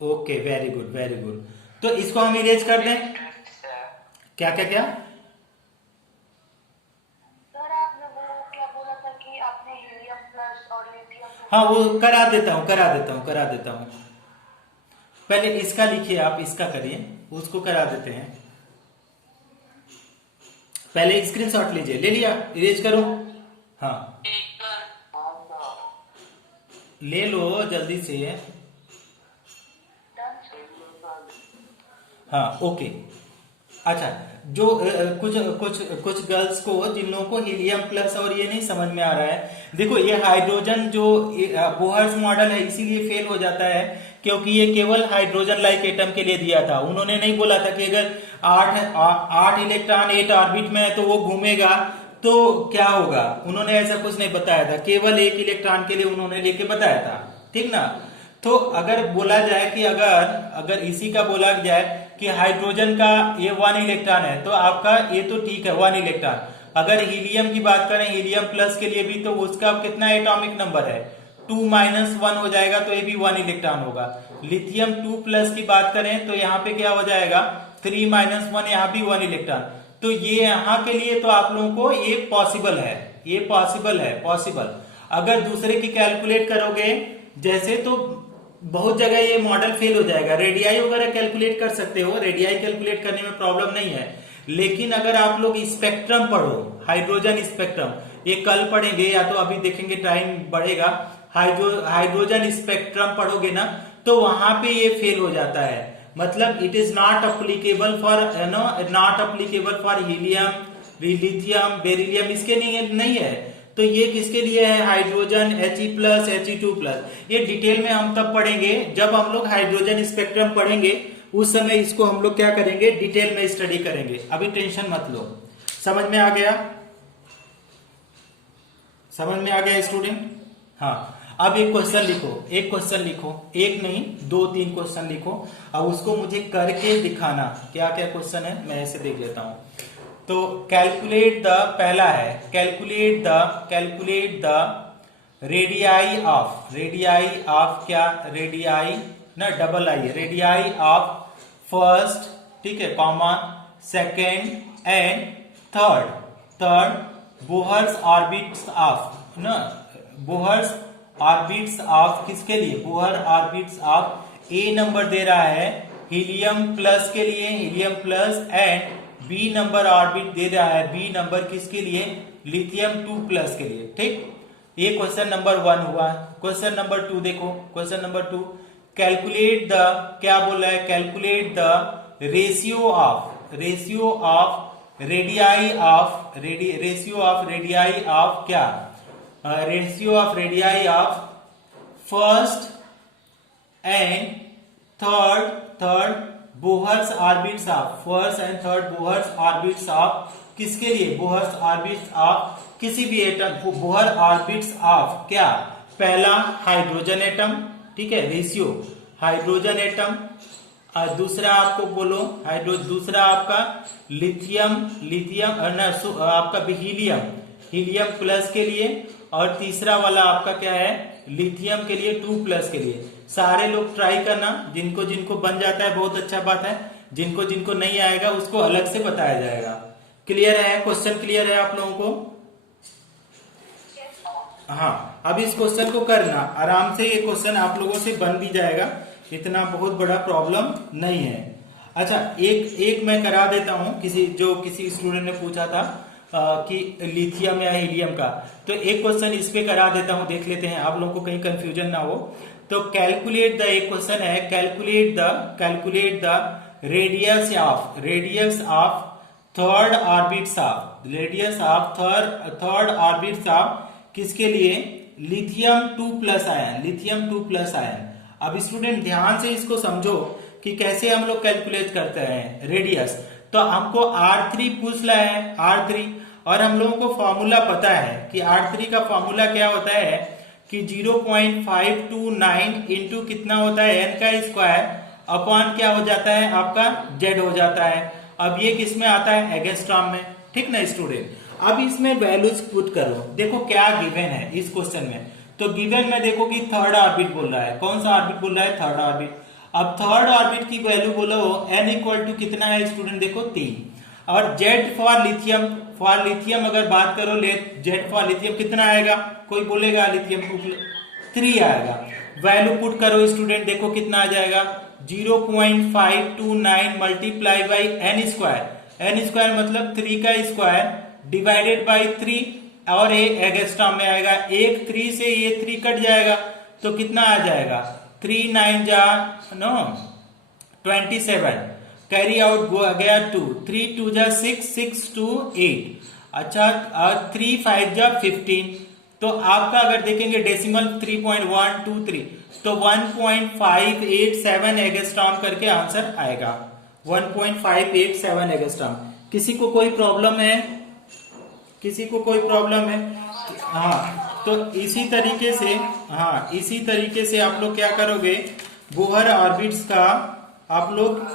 Okay, very good very good. तो इसको हम इरेज कर दें, क्या क्या क्या सर आपने वो क्या बोला था कि आपने हीलियम प्लस और लिथियम, हाँ वो करा देता हूं। पहले इसका लिखिए, आप इसका करिए, उसको करा देते हैं। पहले स्क्रीनशॉट लीजिए, ले लिया, इरेज करो, हाँ ले लो जल्दी से, हाँ ओके। अच्छा, जो कुछ गर्ल्स को, जिन लोगों को हीलियम प्लस और ये नहीं समझ में आ रहा है, देखो ये हाइड्रोजन जो बोहर्स मॉडल है इसीलिए फेल हो जाता है क्योंकि ये केवल हाइड्रोजन लाइक एटम के लिए दिया था। उन्होंने नहीं बोला था कि अगर 8 इलेक्ट्रॉन 8 ऑर्बिट में है तो वो घूमेगा तो क्या होगा, उन्होंने ऐसा कुछ नहीं बताया था, केवल 1 इलेक्ट्रॉन के लिए उन्होंने लेके बताया था। ठीक ना, तो अगर बोला जाए कि अगर इसी का बोला जाए कि हाइड्रोजन का ये 1 इलेक्ट्रॉन है तो आपका ये तो ठीक है 1 इलेक्ट्रॉन। अगर हीलियम की बात करें, हीलियम प्लस के लिए भी, तो उसका कितना एटॉमिक नंबर है 2 माइनस 1 हो जाएगा, तो ये भी 1 इलेक्ट्रॉन होगा। लिथियम 2 प्लस की बात करें तो यहाँ पे क्या हो जाएगा 3 माइनस 1, यहाँ भी 1 इलेक्ट्रॉन। तो ये यहाँ के लिए तो आप लोगों को ये पॉसिबल है, ये पॉसिबल है, पॉसिबल। अगर दूसरे की कैलकुलेट करोगे जैसे, तो बहुत जगह ये मॉडल फेल हो जाएगा। रेडियाई वगैरह कैलकुलेट कर सकते हो, रेडियाई कैलकुलेट करने में प्रॉब्लम नहीं है, लेकिन अगर आप लोग स्पेक्ट्रम पढ़ो, हाइड्रोजन स्पेक्ट्रम, ये कल पढ़ेंगे या तो अभी देखेंगे, टाइम बढ़ेगा, हाइड्रोजन स्पेक्ट्रम पढ़ोगे ना तो वहां पे ये फेल हो जाता है। मतलब it is not applicable for not applicable for helium, lithium, beryllium, इसके लिए नहीं है। तो ये किसके लिए है, hydrogen He plus He2 plus. ये डिटेल में हम तब पढ़ेंगे जब हम लोग हाइड्रोजन स्पेक्ट्रम पढ़ेंगे, उस समय इसको हम लोग क्या करेंगे, डिटेल में स्टडी करेंगे। अभी टेंशन मत लो। समझ में आ गया, समझ में आ गया स्टूडेंट? हाँ, अब एक क्वेश्चन लिखो, एक नहीं 2-3 क्वेश्चन लिखो, अब उसको मुझे करके दिखाना क्या क्या क्वेश्चन है, मैं ऐसे देख लेता हूं। तो कैलकुलेट द, पहला है कैलकुलेट द रेडियाई ऑफ क्या, रेडियाई ना double I, radii of first, ठीक है, comma second and third Bohr's orbits of ना, बोहर्स ऑर्बिट्स ऑफ किसके लिए, Bohr orbits of A number दे रहा है हीलियम प्लस के लिए, helium plus, and B number orbit दे रहा है, बी नंबर किसके लिए, लिथियम 2 प्लस के लिए। ठीक, ये क्वेश्चन नंबर 1 हुआ। क्वेश्चन नंबर 2 देखो, क्वेश्चन नंबर 2, कैलकुलेट द, क्या बोला है, calculate the ratio of radii of क्या, ratio of radii of first and third Bohr's orbits of, first and third Bohr's orbits of, किसके लिए, बोहर्स ऑर्बिट्स ऑफ किसी भी atom, Bohr orbits of क्या, पहला हाइड्रोजन एटम, ठीक है, ratio hydrogen atom, दूसरा आपको बोलो दूसरा आपका लिथियम आपका हीलियम प्लस के लिए, और तीसरा वाला आपका क्या है, लिथियम के लिए 2 प्लस के लिए। सारे लोग ट्राई करना, जिनको जिनको बन जाता है बहुत अच्छा बात है, जिनको जिनको नहीं आएगा उसको अलग से बताया जाएगा। क्लियर है, क्वेश्चन क्लियर है आप लोगों को? हाँ, अब इस क्वेश्चन को करना आराम से, ये क्वेश्चन आप लोगों से बन भी जाएगा, इतना बहुत बड़ा प्रॉब्लम नहीं है। अच्छा, एक मैं करा देता हूं, किसी स्टूडेंट ने पूछा था कि लिथियम या हीलियम का, तो एक क्वेश्चन इस पे करा देता हूं, देख लेते हैं, आप लोगों को कहीं कंफ्यूजन ना हो। तो कैलकुलेट द, एक क्वेश्चन है, calculate the radius of third orbits of किसके लिए, लिथियम 2 प्लस आयन। अब स्टूडेंट ध्यान से इसको समझो कि कैसे हम लोग कैलकुलेट करते हैं रेडियस। तो हमको R3 पूछ रहा है, R3, और हम लोगों को फॉर्मूला पता है कि R3 का फॉर्मूला क्या होता है कि 0.529 इंटू कितना होता है, n का स्क्वायर अपॉन क्या हो जाता है आपका, z हो जाता है। अब ये किस में आता है, एंगस्ट्रॉम में, ठीक ना स्टूडेंट। अब इसमें वैल्यूज पुट करो, देखो क्या गिवन है इस क्वेश्चन में। तो गिवन में देखो कि थर्ड ऑर्बिट बोल रहा है, कौन सा ऑर्बिट बोल रहा है, थर्ड ऑर्बिट। अब थर्ड ऑर्बिट की वैल्यू बोलो n इक्वल टू कितना है स्टूडेंट, देखो 3, और z फॉर लिथियम अगर बात करो, z फॉर लिथियम कितना आएगा, कोई बोलेगा लिथियम 3 आएगा। वैल्यू पुट करो स्टूडेंट, देखो कितना आ जाएगा, 0.529 मल्टीप्लाई बाई n स्क्वायर मतलब 3 का स्क्वायर डिवाइडेड बाई 3, और ये एंगस्ट्रॉम में आएगा। एक 3 से ये 3 कट जाएगा तो कितना आ जाएगा, 3 9 जा 27, कैरी आउट गया 2, 3 2 जा 6, 6 2 8, अच्छा 3 5 जा 15। तो आपका अगर देखेंगे डेसिमल 3.123, तो 1.587 एंगस्ट्रॉम करके आंसर आएगा, 1.587 एंगस्ट्रॉम। किसी को कोई प्रॉब्लम है, किसी को कोई प्रॉब्लम है? हाँ, तो इसी तरीके से आप लोग क्या करोगे, बोहर ऑर्बिट्स का आप लोग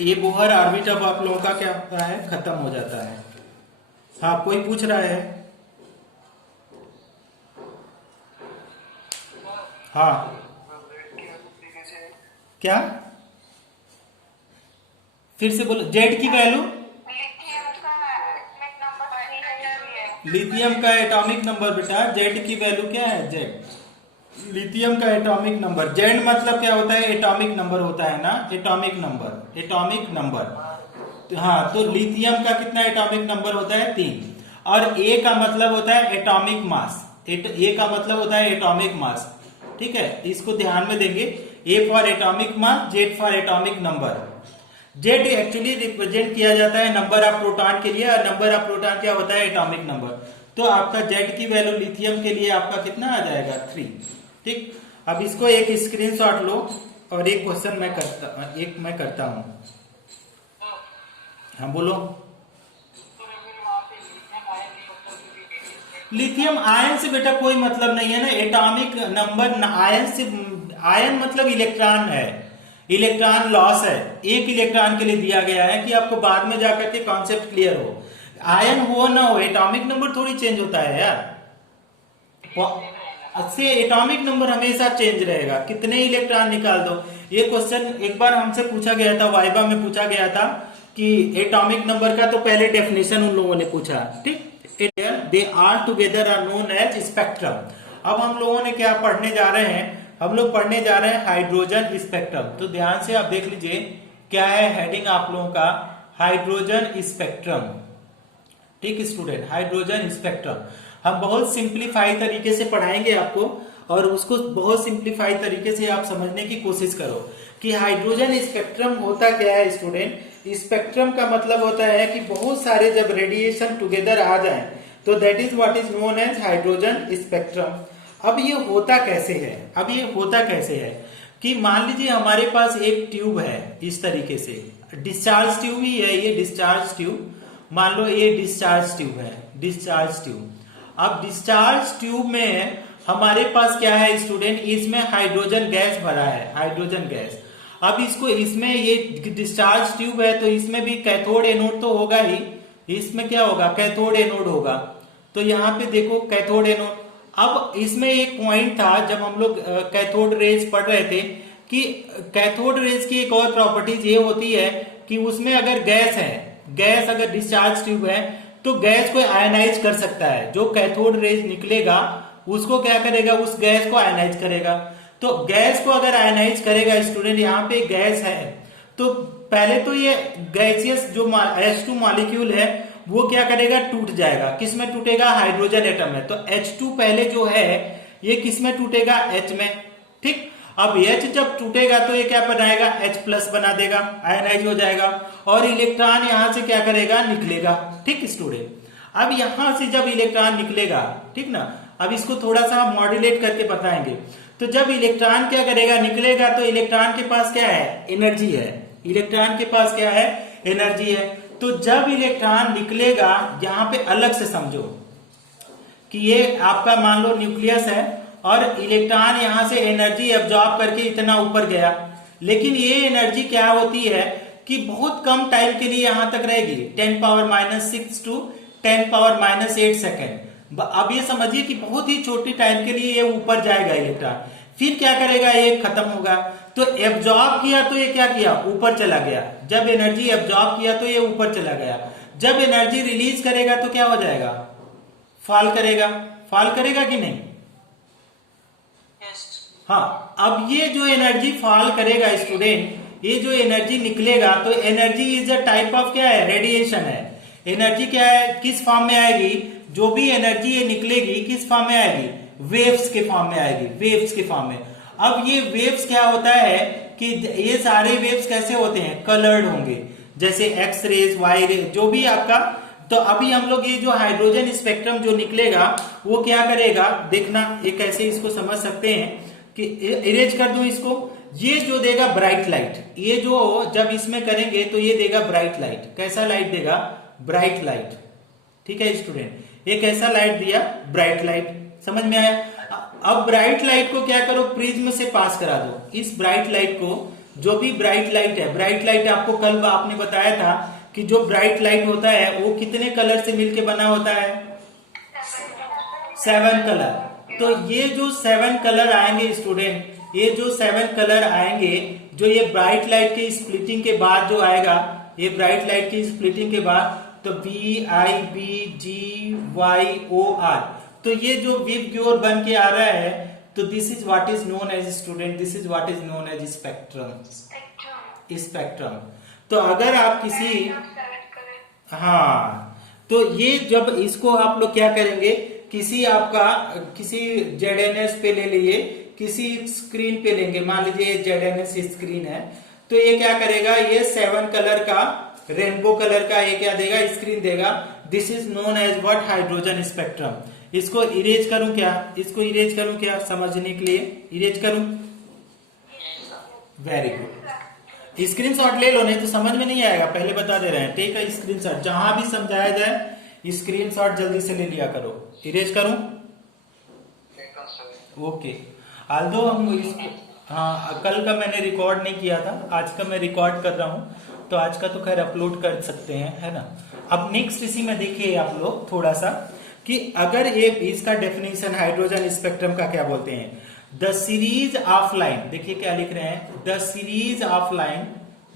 ये बोहर ऑर्बिट अब आप लोगों का क्या होता है, खत्म हो जाता है। हाँ, कोई पूछ रहा है? हाँ, क्या, फिर से बोलो, जेड की वैल्यू, लिथियम का एटॉमिक नंबर बेटा, जेड की वैल्यू क्या है, जेड लिथियम का एटॉमिक नंबर। जेड मतलब क्या होता है, एटॉमिक नंबर होता है ना, एटॉमिक नंबर। हाँ, तो लिथियम का कितना एटॉमिक नंबर होता है, 3, और ए का मतलब होता है एटॉमिक मास, ए का मतलब होता है एटॉमिक मास, ठीक है, इसको ध्यान में देंगे। A for atomic mass, Z for atomic number. Z actually represent किया जाता है नंबर ऑफ प्रोटॉन के लिए, और नंबर ऑफ प्रोटॉन क्या होता है, एटॉमिक नंबर। तो आपका जेड की वैल्यू लिथियम के लिए आपका कितना आ जाएगा, 3, ठीक। अब इसको एक स्क्रीनशॉट लो, और एक क्वेश्चन मैं करता हूं। हाँ बोलो, लिथियम आयन से बेटा कोई मतलब नहीं है ना, एटॉमिक नंबर आयन से, आयन मतलब इलेक्ट्रॉन है, इलेक्ट्रॉन लॉस है, एक इलेक्ट्रॉन के लिए दिया गया है कि आपको बाद में जाकर के कॉन्सेप्ट क्लियर हो। आयन हो ना हो, एटॉमिक नंबर थोड़ी चेंज होता है यार, से एटॉमिक नंबर हमेशा चेंज रहेगा, कितने इलेक्ट्रॉन निकाल दो। ये क्वेश्चन एक बार हमसे पूछा गया था, वाइवा में पूछा गया था कि एटॉमिक नंबर का तो पहले डेफिनेशन उन लोगों ने पूछा, ठीक। They are together are known as spectrum. अब हम लोगों ने क्या पढ़ने जा रहे हैं, हम लोग पढ़ने जा रहे हैं हाइड्रोजन स्पेक्ट्रम। तो ध्यान से आप देख लीजिए क्या है हेडिंग आप लोगों का, हाइड्रोजन स्पेक्ट्रम। ठीक स्टूडेंट, हाइड्रोजन स्पेक्ट्रम हम बहुत सिंप्लीफाई तरीके से पढ़ाएंगे आपको, और उसको बहुत सिंप्लीफाई तरीके से आप समझने की कोशिश करो कि हाइड्रोजन स्पेक्ट्रम होता क्या है स्टूडेंट। स्पेक्ट्रम का मतलब होता है कि बहुत सारे जब रेडिएशन टुगेदर आ जाएं तो that is what is known as hydrogen spectrum. अब ये होता कैसे है, अब ये होता कैसे है कि मान लीजिए हमारे पास एक ट्यूब है इस तरीके से, डिस्चार्ज ट्यूब ही है ये, डिस्चार्ज ट्यूब मान लो ये डिस्चार्ज ट्यूब है, डिस्चार्ज ट्यूब। अब डिस्चार्ज ट्यूब में हमारे पास क्या है स्टूडेंट, इसमें हाइड्रोजन गैस भरा है, हाइड्रोजन गैस। अब इसको इसमें ये डिस्चार्ज ट्यूब है तो इसमें भी कैथोड एनोड तो होगा ही, इसमें क्या होगा, कैथोड एनोड होगा। तो यहाँ पे देखो कैथोड एनोड। अब इसमें एक पॉइंट था जब हम लोग कैथोड रेज पढ़ रहे थे कि कैथोड रेज की एक और प्रॉपर्टीज ये होती है कि उसमें अगर गैस है, गैस अगर डिस्चार्ज ट्यूब है तो गैस को आयनाइज कर सकता है। जो कैथोड रेज निकलेगा उसको क्या करेगा, उस गैस को आयनाइज करेगा। तो गैस को अगर आयनाइज करेगा स्टूडेंट, यहाँ पे गैस है तो पहले तो ये गैसियस जो H2 मॉलिक्यूल है वो क्या करेगा, टूट जाएगा। किस में टूटेगा, हाइड्रोजन एटम में। तो H2 पहले जो है ये किस में टूटेगा, H में, ठीक। अब H जब टूटेगा तो ये क्या बनाएगा, H प्लस बना देगा, आयनाइज हो जाएगा, और इलेक्ट्रॉन यहां से क्या करेगा, निकलेगा, ठीक स्टूडेंट। अब यहां से जब इलेक्ट्रॉन निकलेगा, ठीक ना, अब इसको थोड़ा सा मॉड्यूलेट करके बताएंगे। तो जब इलेक्ट्रॉन क्या करेगा, निकलेगा, तो इलेक्ट्रॉन के पास क्या है, एनर्जी है। इलेक्ट्रॉन के पास क्या है, एनर्जी है। तो जब इलेक्ट्रॉन निकलेगा, यहां पे अलग से समझो कि ये आपका मान लो न्यूक्लियस है और इलेक्ट्रॉन यहां से एनर्जी एब्जॉर्ब करके इतना ऊपर गया, लेकिन ये एनर्जी क्या होती है कि बहुत कम टाइम के लिए यहां तक रहेगी, 10⁻⁶ टू 10⁻8 सेकेंड। अब ये समझिए कि बहुत ही छोटी टाइम के लिए ये ऊपर जाएगा इलेक्ट्रॉन, फिर क्या करेगा, ये खत्म होगा। तो एब्जॉर्ब किया तो ये क्या किया, ऊपर चला गया। जब एनर्जी एब्जॉर्ब किया तो ये ऊपर चला गया। जब एनर्जी रिलीज करेगा तो क्या हो जाएगा, फॉल करेगा। फॉल करेगा कि नहीं, हाँ। अब ये जो एनर्जी फॉल करेगा स्टूडेंट, ये जो एनर्जी निकलेगा, तो energy is a type of क्या है, रेडिएशन है। एनर्जी क्या है, किस फॉर्म में आएगी, जो भी एनर्जी ये निकलेगी किस फॉर्म में आएगी, वेव्स के फॉर्म में आएगी, वेव्स के फॉर्म में। अब ये वेव्स क्या होता है कि ये सारे वेव्स कैसे होते हैं, कलर्ड होंगे, जैसे एक्स रेज, वाई रेज, जो भी आपका। तो अभी हम लोग ये जो हाइड्रोजन स्पेक्ट्रम जो निकलेगा वो क्या करेगा, देखना ये कैसे इसको समझ सकते हैं कि इरेज कर दूं इसको। ये जो देगा ब्राइट लाइट, ये जो जब इसमें करेंगे तो ये देगा ब्राइट लाइट। कैसा लाइट देगा, ब्राइट लाइट, ठीक है स्टूडेंट। ये कैसा लाइट दिया, ब्राइट लाइट, समझ में आया। अब ब्राइट लाइट को क्या करो, प्रिज्म से पास करा दो। इस ब्राइट लाइट को, जो भी ब्राइट लाइट है, ब्राइट लाइट आपको कल आपने बताया था कि जो ब्राइट लाइट होता है वो कितने कलर से मिलके बना होता है, 7 कलर। तो ये जो 7 कलर आएंगे स्टूडेंट, ये जो 7 कलर आएंगे, जो ये ब्राइट लाइट की स्प्लिटिंग के बाद जो आएगा, ये ब्राइट लाइट की स्प्लिटिंग के बाद, तो BIBGYOR, तो ये जो विव की ओर बन के आ रहा है, तो this is what is known as student, this is what is known as spectrum, spectrum. तो अगर आप किसी, हाँ, तो ये जब इसको आप लोग क्या करेंगे, किसी आपका किसी ZNS पे ले लिए, किसी स्क्रीन पे लेंगे, मान लीजिए ZNS स्क्रीन है, तो ये क्या करेगा, ये 7 कलर का, रेनबो कलर का ये क्या देगा, स्क्रीन देगा। This is known as what, hydrogen spectrum. इसको इरेज करूं क्या, इसको इरेज करूं क्या, समझने के लिए इरेज करूं, वेरी गुड। स्क्रीनशॉट ले लो, नहीं तो समझ में नहीं आएगा, पहले बता दे रहे हैं। टेक अ स्क्रीनशॉट, जहां भी समझाया जाए स्क्रीनशॉट जल्दी से ले लिया करो। इरेज करूं, ओके। आल्दो हम इसको, हाँ, कल का मैंने रिकॉर्ड नहीं किया था, आज का मैं रिकॉर्ड कर रहा हूं, तो आज का तो खैर अपलोड कर सकते हैं, है ना। अब नेक्स्ट इसी में देखिए आप लोग थोड़ा सा कि अगर ये इसका डेफिनेशन हाइड्रोजन स्पेक्ट्रम का क्या बोलते हैं, द सीरीज ऑफ लाइन, देखिए क्या लिख रहे हैं, the series of line,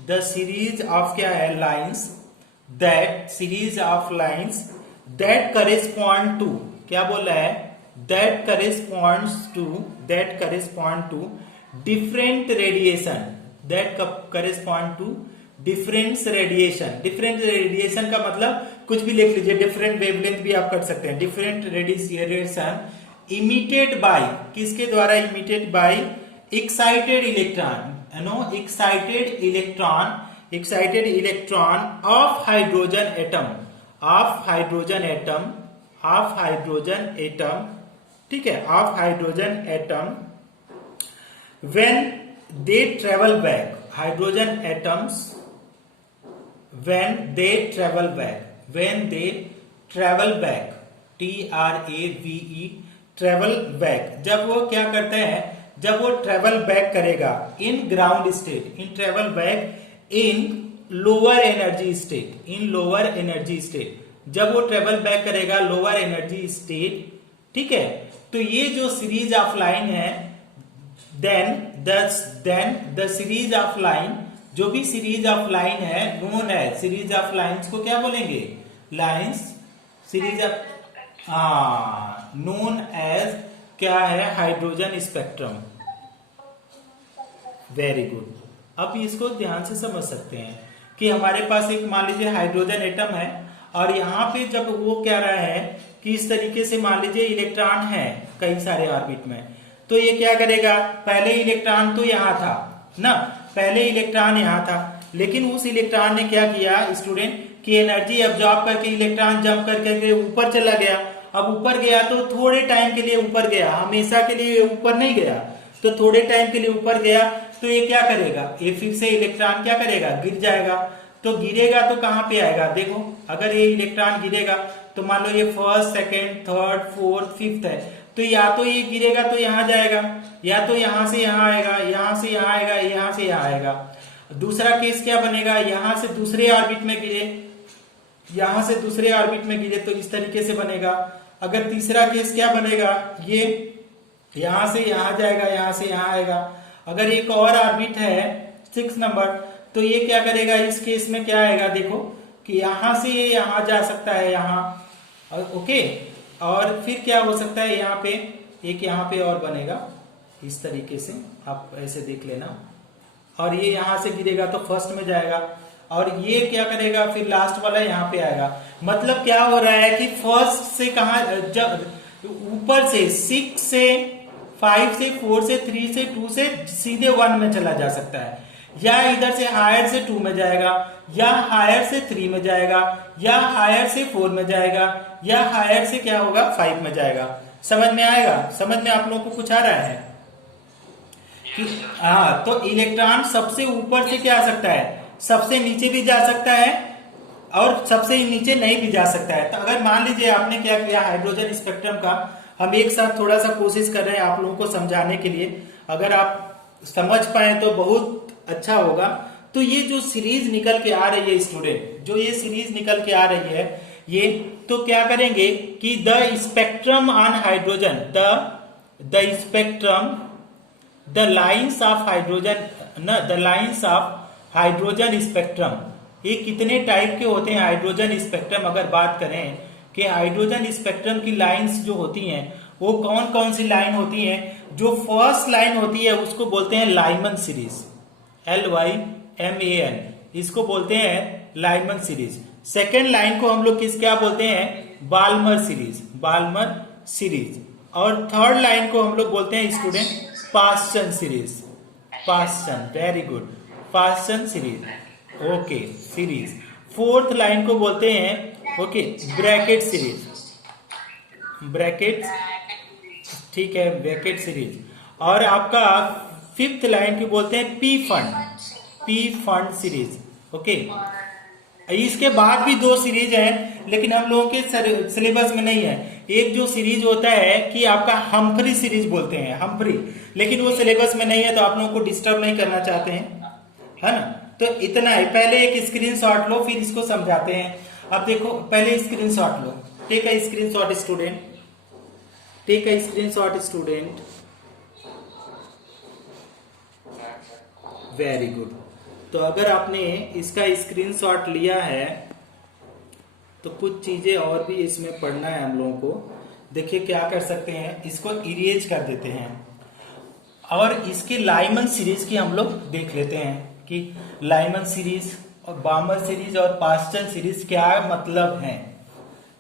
the series of क्या है, lines, that series of lines that correspond to, क्या बोल रहा है, that corresponds to, that correspond to different radiation, that correspond to difference radiation. Different radiation का मतलब कुछ भी लिख लीजिए, डिफरेंट वेवलेंथ भी आप कर सकते हैं। डिफरेंट रेडिएशन इमिटेड बाय, किसके द्वारा emitted by? Excited electron, excited electron of hydrogen atom, ठीक है, of hydrogen atom when they travel back, hydrogen atoms when they travel back, TRAVE, travel back, जब वो क्या करते हैं, जब वो ट्रेवल बैक करेगा in ground state, travel back in lower energy state, जब वो ट्रेवल बैक करेगा लोअर एनर्जी स्टेट, ठीक है, तो ये जो सीरीज ऑफ लाइन है, then the series of line, जो भी सीरीज ऑफ लाइन है नोन है, सीरीज ऑफ लाइंस को क्या बोलेंगे? Lines, series of known as क्या है? Hydrogen spectrum. Very good. अब इसको ध्यान से समझ सकते हैं कि हमारे पास एक मान लीजिए हाइड्रोजन एटम है और यहाँ पे जब वो क्या रहा है कि इस तरीके से मान लीजिए इलेक्ट्रॉन है कई सारे ऑर्बिट में, तो ये क्या करेगा? पहले इलेक्ट्रॉन तो यहाँ था ना, पहले इलेक्ट्रॉन यहाँ था, लेकिन उस इलेक्ट्रॉन ने क्या किया स्टूडेंट की एनर्जी एब्जॉर्ब करके इलेक्ट्रॉन जंप करके ऊपर चला गया। अब ऊपर गया तो थोड़े टाइम के लिए ऊपर गया, हमेशा के लिए ऊपर नहीं गया, तो थोड़े टाइम के लिए ऊपर गया, तो ये क्या करेगा? ये फिर से इलेक्ट्रॉन क्या करेगा? गिर जाएगा। तो गिरेगा तो कहाँ पे आएगा? देखो, अगर ये इलेक्ट्रॉन गिरेगा तो मान लो ये first, second, third, fourth, fifth है, तो या तो ये गिरेगा तो यहां जाएगा, या तो यहां से यहां आएगा, यहां से यहां आएगा, यहां से यहां आएगा। दूसरा केस क्या बनेगा? यहां से दूसरे ऑर्बिट में गिरे, यहां से दूसरे ऑर्बिट में गिरे, तो इस तरीके से बनेगा। अगर तीसरा केस क्या बनेगा? ये यहां से यहां जाएगा, यहां से यहां आएगा। अगर एक और ऑर्बिट है 6 नंबर, तो ये क्या करेगा? इस केस में क्या आएगा? देखो कि यहां से ये यहां जा सकता है, यहां, ओके। और फिर क्या हो सकता है? यहाँ पे एक यहाँ पे और बनेगा, इस तरीके से आप ऐसे देख लेना, और ये यहां से गिरेगा तो फर्स्ट में जाएगा, और ये क्या करेगा? फिर लास्ट वाला यहाँ पे आएगा। मतलब क्या हो रहा है कि फर्स्ट से कहा, जब ऊपर से 6 से 5 से 4 से 3 से 2 से सीधे 1 में चला जा सकता है, या इधर से हायर से 2 में जाएगा, या हायर से 3 में जाएगा, या हायर से 4 में जाएगा, या हायर से क्या होगा? 5 में जाएगा। समझ में आएगा? समझ में आप लोगों को कुछ आ रहा है? हाँ, तो इलेक्ट्रॉन सबसे ऊपर से क्या आ सकता है? सबसे नीचे भी जा सकता है और सबसे नीचे नहीं भी जा सकता है। तो अगर मान लीजिए आपने क्या किया, हाइड्रोजन स्पेक्ट्रम का हम एक साथ थोड़ा सा कोशिश कर रहे हैं आप लोगों को समझाने के लिए, अगर आप समझ पाए तो बहुत अच्छा होगा। तो ये जो सीरीज निकल के आ रही है स्टूडेंट, जो ये सीरीज निकल के आ रही है, ये तो क्या करेंगे कि the spectrum on hydrogen, the spectrum, the lines of hydrogen, the lines of hydrogen spectrum, ये कितने टाइप के होते हैं हाइड्रोजन स्पेक्ट्रम? अगर बात करें कि हाइड्रोजन स्पेक्ट्रम की लाइंस जो होती हैं वो कौन कौन सी लाइन होती हैं? जो फर्स्ट लाइन होती है उसको बोलते हैं लाइमन सीरीज, LYMAN, इसको बोलते हैं लाइमन सीरीज। सेकेंड लाइन को हम लोग क्या बोलते हैं? Balmer series. और थर्ड लाइन को हम लोग बोलते हैं student Paschen series, very good, Paschen series, okay, series. Fourth line को बोलते हैं ओके ब्रैकेट सीरीज, ठीक है, ब्रैकेट सीरीज। और आपका फिफ्थ लाइन को बोलते हैं पी फंड सीरीज, ओके। इसके बाद भी 2 सीरीज हैं, लेकिन हम लोगों के सिलेबस में नहीं है। एक जो सीरीज होता है कि आपका हम्फ्री सीरीज बोलते हैं, हम्फ्री, लेकिन वो सिलेबस में नहीं है, तो आप लोगों को डिस्टर्ब नहीं करना चाहते हैं, है ना। तो इतना ही, पहले एक स्क्रीनशॉट लो, फिर इसको समझाते हैं। अब देखो, पहले स्क्रीनशॉट लो, take a screenshot student, take a screenshot student, very good. तो अगर आपने इसका स्क्रीनशॉट लिया है तो कुछ चीजें और भी इसमें पढ़ना है हम लोगों को। देखिए क्या कर सकते हैं, इसको इरेज कर देते हैं और इसके लाइमन सीरीज की हम लोग देख लेते हैं कि लाइमन सीरीज बामर सीरीज और पास्चन सीरीज क्या मतलब है,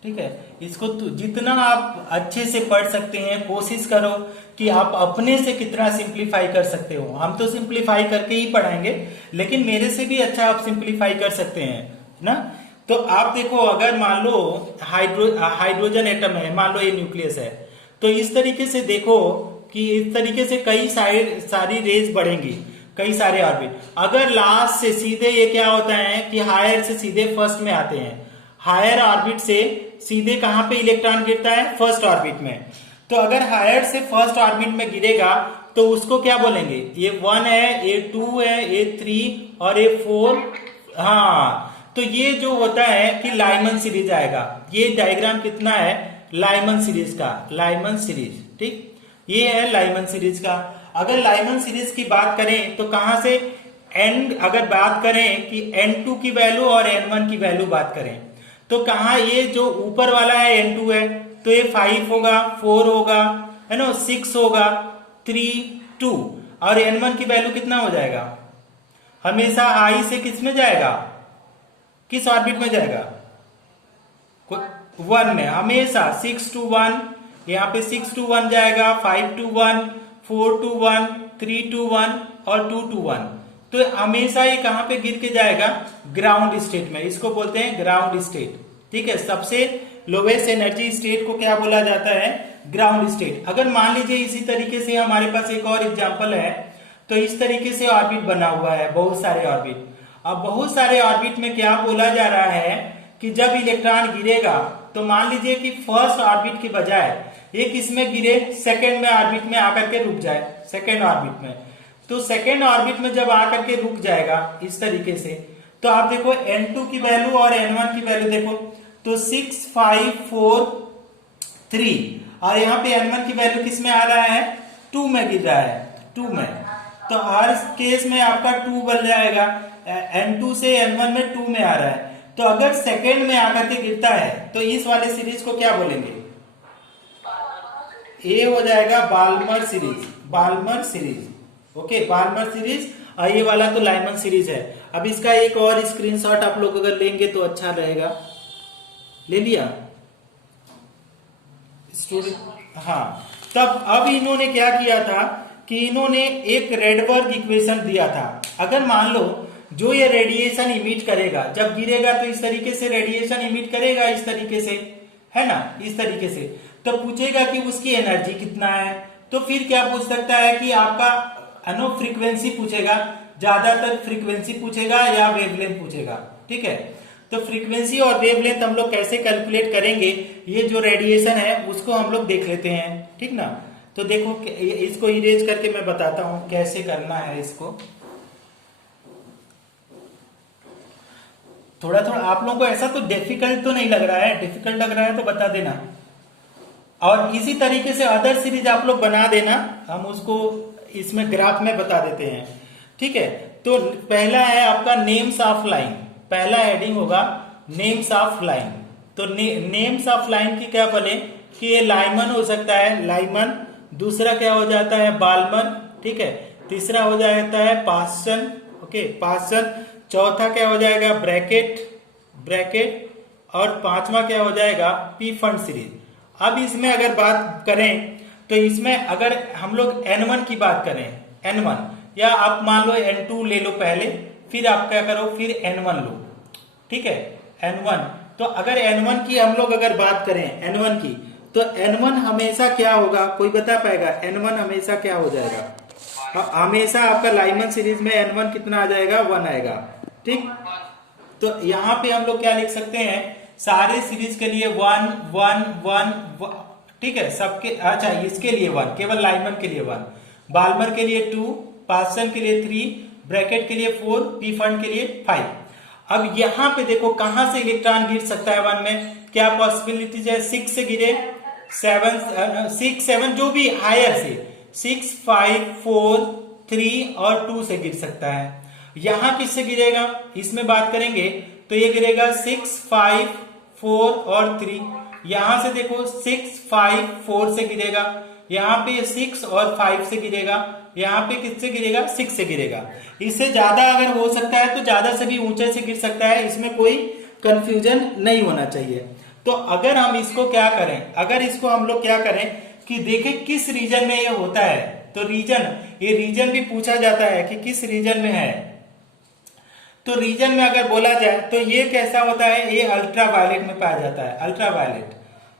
ठीक है। इसको जितना आप अच्छे से पढ़ सकते हैं कोशिश करो कि आप अपने से कितना सिंप्लीफाई कर सकते हो। हम तो सिंप्लीफाई करके ही पढ़ाएंगे, लेकिन मेरे से भी अच्छा आप सिंप्लीफाई कर सकते हैं ना। तो आप देखो, अगर मान लो हाइड्रोजन एटम है, मान लो ये न्यूक्लियस है, तो इस तरीके से देखो कि इस तरीके से कई सारी रेस बढ़ेंगी, कई सारे ऑर्बिट। अगर लास्ट से सीधे ये क्या होता है कि हायर से सीधे फर्स्ट में आते हैं, हायर ऑर्बिट से सीधे कहां पे इलेक्ट्रॉन गिरता है, फर्स्ट ऑर्बिट में। तो अगर हायर से फर्स्ट ऑर्बिट में गिरेगा तो उसको क्या बोलेंगे, ये 1 है, ये 2 है, ये 3 और ये 4। हाँ, तो ये जो होता है कि लाइमन सीरीज आएगा। ये डायग्राम कितना है, लाइमन सीरीज का, लाइमन सीरीज, ठीक, ये है लाइमन सीरीज का। अगर लाइमन सीरीज की बात करें तो कहां से अगर बात करें कि N2 की वैल्यू और N1 की वैल्यू बात करें तो कहा, ये जो ऊपर वाला है N2 है, तो ये 5 होगा, 4 होगा, है ना, 6 होगा, 3, 2, और N1 की वैल्यू कितना हो जाएगा, हमेशा I से किस में जाएगा, किस ऑर्बिट में जाएगा, 1 में, हमेशा 6 to 1, यहाँ पे 6 to 1 जाएगा, 5 to 1, 4 to 1, 3 to 1 और 2 to 1। तो हमेशा ये कहां पे गिर के जाएगा, ग्राउंड स्टेट में। इसको बोलते हैं ग्राउंड स्टेट, ठीक है। सबसे लोवेस्ट एनर्जी स्टेट को क्या बोला जाता है, ग्राउंड स्टेट। अगर मान लीजिए इसी तरीके से हमारे पास एक और एग्जांपल है, तो इस तरीके से ऑर्बिट बना हुआ है, बहुत सारे ऑर्बिट। अब बहुत सारे ऑर्बिट में क्या बोला जा रहा है कि जब इलेक्ट्रॉन गिरेगा तो मान लीजिए कि फर्स्ट ऑर्बिट के बजाय ये किसमें गिरे, सेकेंड में ऑर्बिट में आकर के रुक जाए, सेकेंड ऑर्बिट में। तो सेकेंड ऑर्बिट में जब आकर के रुक जाएगा इस तरीके से, तो आप देखो N2 की वैल्यू और N1 की वैल्यू देखो, तो 6, 5, 4, 3, और यहाँ पे N1 की वैल्यू किस में आ रहा है, 2 में गिर रहा है, 2 में। तो हर केस में आपका 2 बन जाएगा, N2 से N1 में 2 में आ रहा है। तो अगर सेकेंड में आकर के गिरता है तो इस वाले सीरीज को क्या बोलेंगे, ये हो जाएगा Balmer series, Balmer series, okay, Balmer series. और ये वाला तो लाइमन सीरीज है। अब इसका एक और स्क्रीनशॉट आप लोग अगर लेंगे तो अच्छा रहेगा। ले लिया स्टूडेंट, हाँ। तब अब इन्होंने क्या किया था कि इन्होंने एक रेडबर्ग इक्वेशन दिया था। अगर मान लो जो ये रेडिएशन इमिट करेगा, जब गिरेगा तो इस तरीके से रेडिएशन इमिट करेगा, इस तरीके से, है ना, इस तरीके से। तो पूछेगा कि उसकी एनर्जी कितना है। तो फिर क्या पूछ सकता है कि आपका फ्रीक्वेंसी पूछेगा, ज्यादातर फ्रीक्वेंसी पूछेगा या वेवलेंथ पूछेगा, ठीक है। तो फ्रीक्वेंसी और वेवलेंथ हम लोग कैसे कैलकुलेट करेंगे, ये जो रेडिएशन है उसको हम लोग देख लेते हैं, ठीक ना। तो देखो इसको इरेज करके मैं बताता हूं कैसे करना है इसको। थोड़ा थोड़ा आप लोगों को ऐसा तो डिफिकल्ट तो नहीं लग रहा है, डिफिकल्ट लग रहा है तो बता देना। और इसी तरीके से अदर सीरीज आप लोग बना देना, हम उसको इसमें ग्राफ में बता देते हैं, ठीक है। तो पहला है आपका नेम्स ऑफ लाइन, पहला हेडिंग होगा नेम्स ऑफ लाइन। तो नेम्स ऑफ लाइन की क्या बने कि ये लाइमन हो सकता है, लाइमन। दूसरा क्या हो जाता है, बाल्मर, ठीक है। तीसरा हो जाता है पास्चन, ओके, पास्चन। चौथा क्या हो जाएगा, ब्रैकेट, ब्रैकेट। और पांचवा क्या हो जाएगा, पी फंड सीरीज। अब इसमें अगर बात करें तो इसमें अगर हम लोग N1 की बात करें, N1, या आप मान लो N2 ले लो पहले, फिर आप क्या करो, फिर N1 लो, ठीक है, N1। तो अगर N1 की हम लोग अगर बात करें, N1 की, तो N1 हमेशा क्या होगा, कोई बता पाएगा, N1 हमेशा क्या हो जाएगा, हमेशा आपका लाइमन सीरीज में N1 कितना आ जाएगा, 1 आएगा, ठीक। तो यहाँ पे हम लोग क्या लिख सकते हैं, सारे सीरीज के लिए 1, 1, 1, ठीक है, सबके, अच्छा इसके लिए 1, केवल लाइमन के लिए 1, बाल्मर के लिए 2, पास्चन के लिए 3, ब्रैकेट के लिए 4, पी फंड के लिए 5। अब यहाँ पे देखो कहां से इलेक्ट्रॉन गिर सकता है 1 में, क्या पॉसिबिलिटीज है, 6 से गिरे, 6, 7 जो भी हायर से, 6, 5, 4, 3 और 2 से गिर सकता है। यहां किससे गिरेगा, इसमें बात करेंगे तो ये गिरेगा 6, 5, 4 और 3। यहां से देखो 6, 5, 4 से गिरेगा, यहाँ पे 6 और 5 से गिरेगा, यहाँ पे किससे गिरेगा, 6 से गिरेगा। इससे ज्यादा अगर हो सकता है तो ज्यादा से भी ऊंचे से गिर सकता है, इसमें कोई कंफ्यूजन नहीं होना चाहिए। तो अगर हम इसको क्या करें, अगर इसको हम लोग क्या करें कि देखें किस रीजन में ये होता है, तो ये रीजन भी पूछा जाता है कि किस रीजन में है। तो रीजन में अगर बोला जाए तो ये कैसा होता है, ये अल्ट्रावायलेट में पाया जाता है, अल्ट्रावायलेट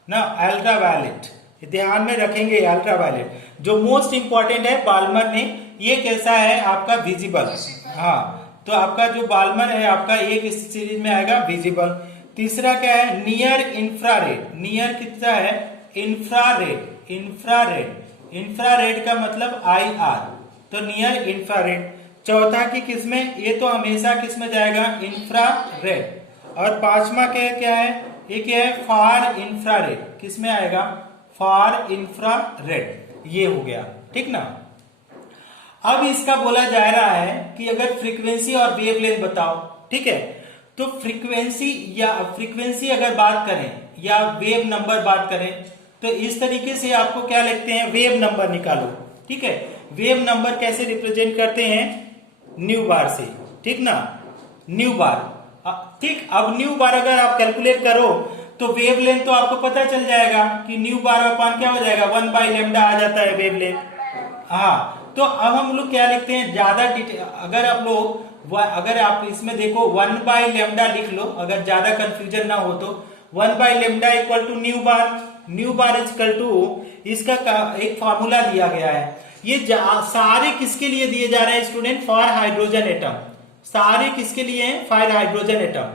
ना, अल्ट्रावायलेट ध्यान में रखेंगे। अल्ट्रावायलेट जो मोस्ट इंपॉर्टेंट है बाल्मर ने, ये कैसा है आपका, विजिबल। हाँ, तो आपका जो बाल्मर है आपका एक इस सीरीज में आएगा विजिबल। तीसरा क्या है, नियर इंफ्रारेड। नियर कितना है, इंफ्रारेड। इंफ्रारेड का मतलब IR, तो नियर इंफ्रारेड। चौथा की किसमें, ये तो हमेशा किसमें जाएगा, इंफ्रारेड। और पांचवा क्या है, ये क्या है, फार इंफ्रारेड, किसमें आएगा, फार इंफ्रारेड। ये हो गया, ठीक ना। अब इसका बोला जा रहा है कि अगर फ्रीक्वेंसी और वेवलेंथ बताओ, ठीक है। तो फ्रीक्वेंसी अगर बात करें या वेव नंबर बात करें तो इस तरीके से आपको क्या लिखते हैं, वेव नंबर निकालो, ठीक है। वेव नंबर कैसे रिप्रेजेंट करते हैं, न्यू बार से, ठीक ना, न्यू बार, ठीक। अब न्यू बार अगर आप कैलकुलेट करो तो वेवलेंथ तो आपको पता चल जाएगा कि न्यू बार अपान क्या हो जाएगा, 1/λ आ जाता है वेवलेंथ। हाँ, तो अब हम लोग क्या लिखते हैं, ज्यादा अगर आप इसमें देखो 1/λ लिख लो, अगर ज्यादा कंफ्यूजन ना हो तो 1/λ equal to nu bar equal to, इसका एक फॉर्मूला दिया गया है। ये सारे किसके लिए दिए जा रहे हैं स्टूडेंट, फॉर हाइड्रोजन एटम। सारे किसके लिए हैं, फॉर हाइड्रोजन एटम,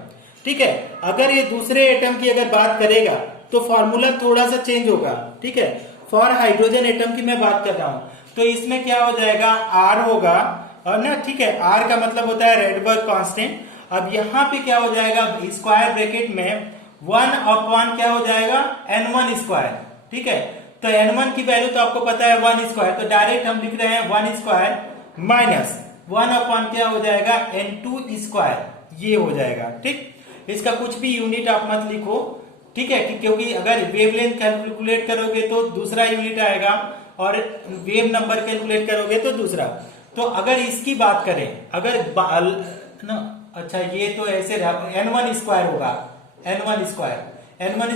ठीक है। अगर ये दूसरे एटम की अगर बात करेगा तो फॉर्मूला थोड़ा सा चेंज होगा, ठीक है। फॉर हाइड्रोजन एटम की मैं बात कर रहा हूं, तो इसमें क्या हो जाएगा, R होगा, और ना, ठीक है। R का मतलब होता है रेडबर्ग कांस्टेंट। अब यहाँ पे क्या हो जाएगा, स्क्वायर ब्रैकेट में 1/, क्या हो जाएगा, N1 स्क्वायर, ठीक है। तो N1 की वैल्यू तो आपको पता है 1 स्क्वायर, तो डायरेक्ट हम लिख रहे हैं 1 स्क्वायर माइनस 1/, क्या हो जाएगा, N2 स्क्वायर, ये हो जाएगा, ठीक। इसका कुछ भी यूनिट आप मत लिखो, ठीक है, क्योंकि अगर वेवलेंथ कैलकुलेट करोगे तो दूसरा यूनिट आएगा और वेव नंबर कैलकुलेट करोगे तो दूसरा। तो अगर इसकी बात करें, अगर ना, अच्छा ये तो ऐसे N1 स्क्वायर होगा, N1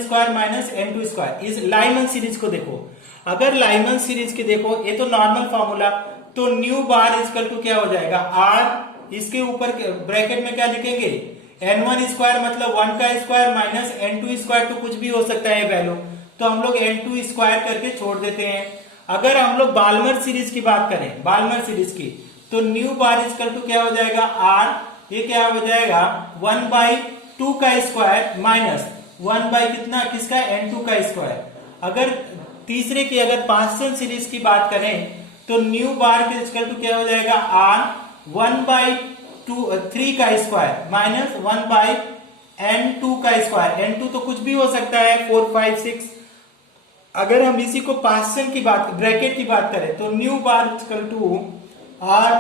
square minus N2 square. इस लाइमन सीरीज को देखो, अगर लाइमन सीरीज की देखो, ये तो नॉर्मल फॉर्मूला, तो न्यू बार इक्वल टू क्या हो जाएगा, R, इसके ऊपर ब्रैकेट में क्या लिखेंगे, N1 स्क्वायर मतलब 1 का स्क्वायर माइनस N2 स्क्वायर, तो कुछ भी हो सकता है वैल्यू, तो हम लोग N2 स्क्वायर करके छोड़ देते हैं। अगर हम लोग बाल्मर सीरीज की बात करें, बाल्मर सीरीज की, तो न्यू बार इक्वल टू क्या हो जाएगा, R, ये क्या हो जाएगा 1/2 का स्क्वायर माइनस 1 कितना, किसका, N2 का स्क्वायर। अगर तीसरे की अगर पास्कल सीरीज की बात करें तो न्यू बार के इक्वल टू क्या हो जाएगा, R 1/3 का स्क्वायर माइनस 1/N2 का स्क्वायर। N2 तो कुछ भी हो सकता है, 4, 5, 6। अगर हम इसी को पास्कल की बात, ब्रैकेट की बात करें तो nu bar equal to R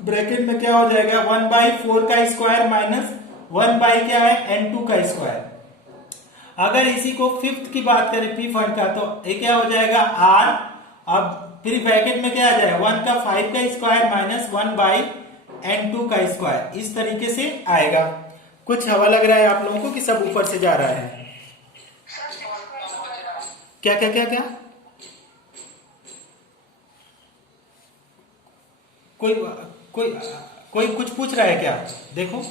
bracket में क्या हो जाएगा, 1/4 का स्क्वायर माइनस 1 क्या है, N2 का स्क्वायर। अगर इसी को फिफ्थ की बात करें, P1 का, तो ये क्या हो जाएगा, R, अब फिर ब्रैकेट में क्या आ जाएगा, 1 का 5 का स्क्वायर माइनस 1/N2 का स्क्वायर। इस तरीके से आएगा। कुछ हवा लग रहा है आप लोगों को कि सब ऊपर से जा रहा है, क्या क्या क्या क्या, कोई कोई कोई कुछ पूछ रहा है क्या, देखो।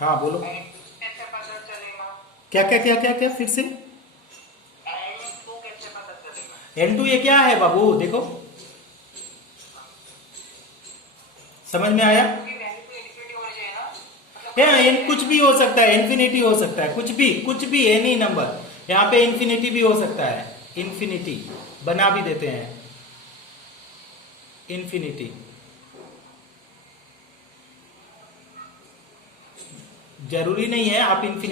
हाँ बोलो, कैसे पता चलेगा, क्या क्या क्या क्या क्या, फिर से। N2 कैसे पता चलेगा, N2 ये क्या है बाबू, देखो, समझ में आया। क्योंकि वैल्यू तो इन्फिनिटी होनी चाहिए ना, मतलब या कुछ भी हो सकता है, इन्फिनिटी हो सकता है, कुछ भी एनी नंबर, यहाँ पे इन्फिनिटी भी हो सकता है, इन्फिनिटी बना भी देते हैं, इन्फिनिटी जरूरी नहीं है आप इन्फिनिटी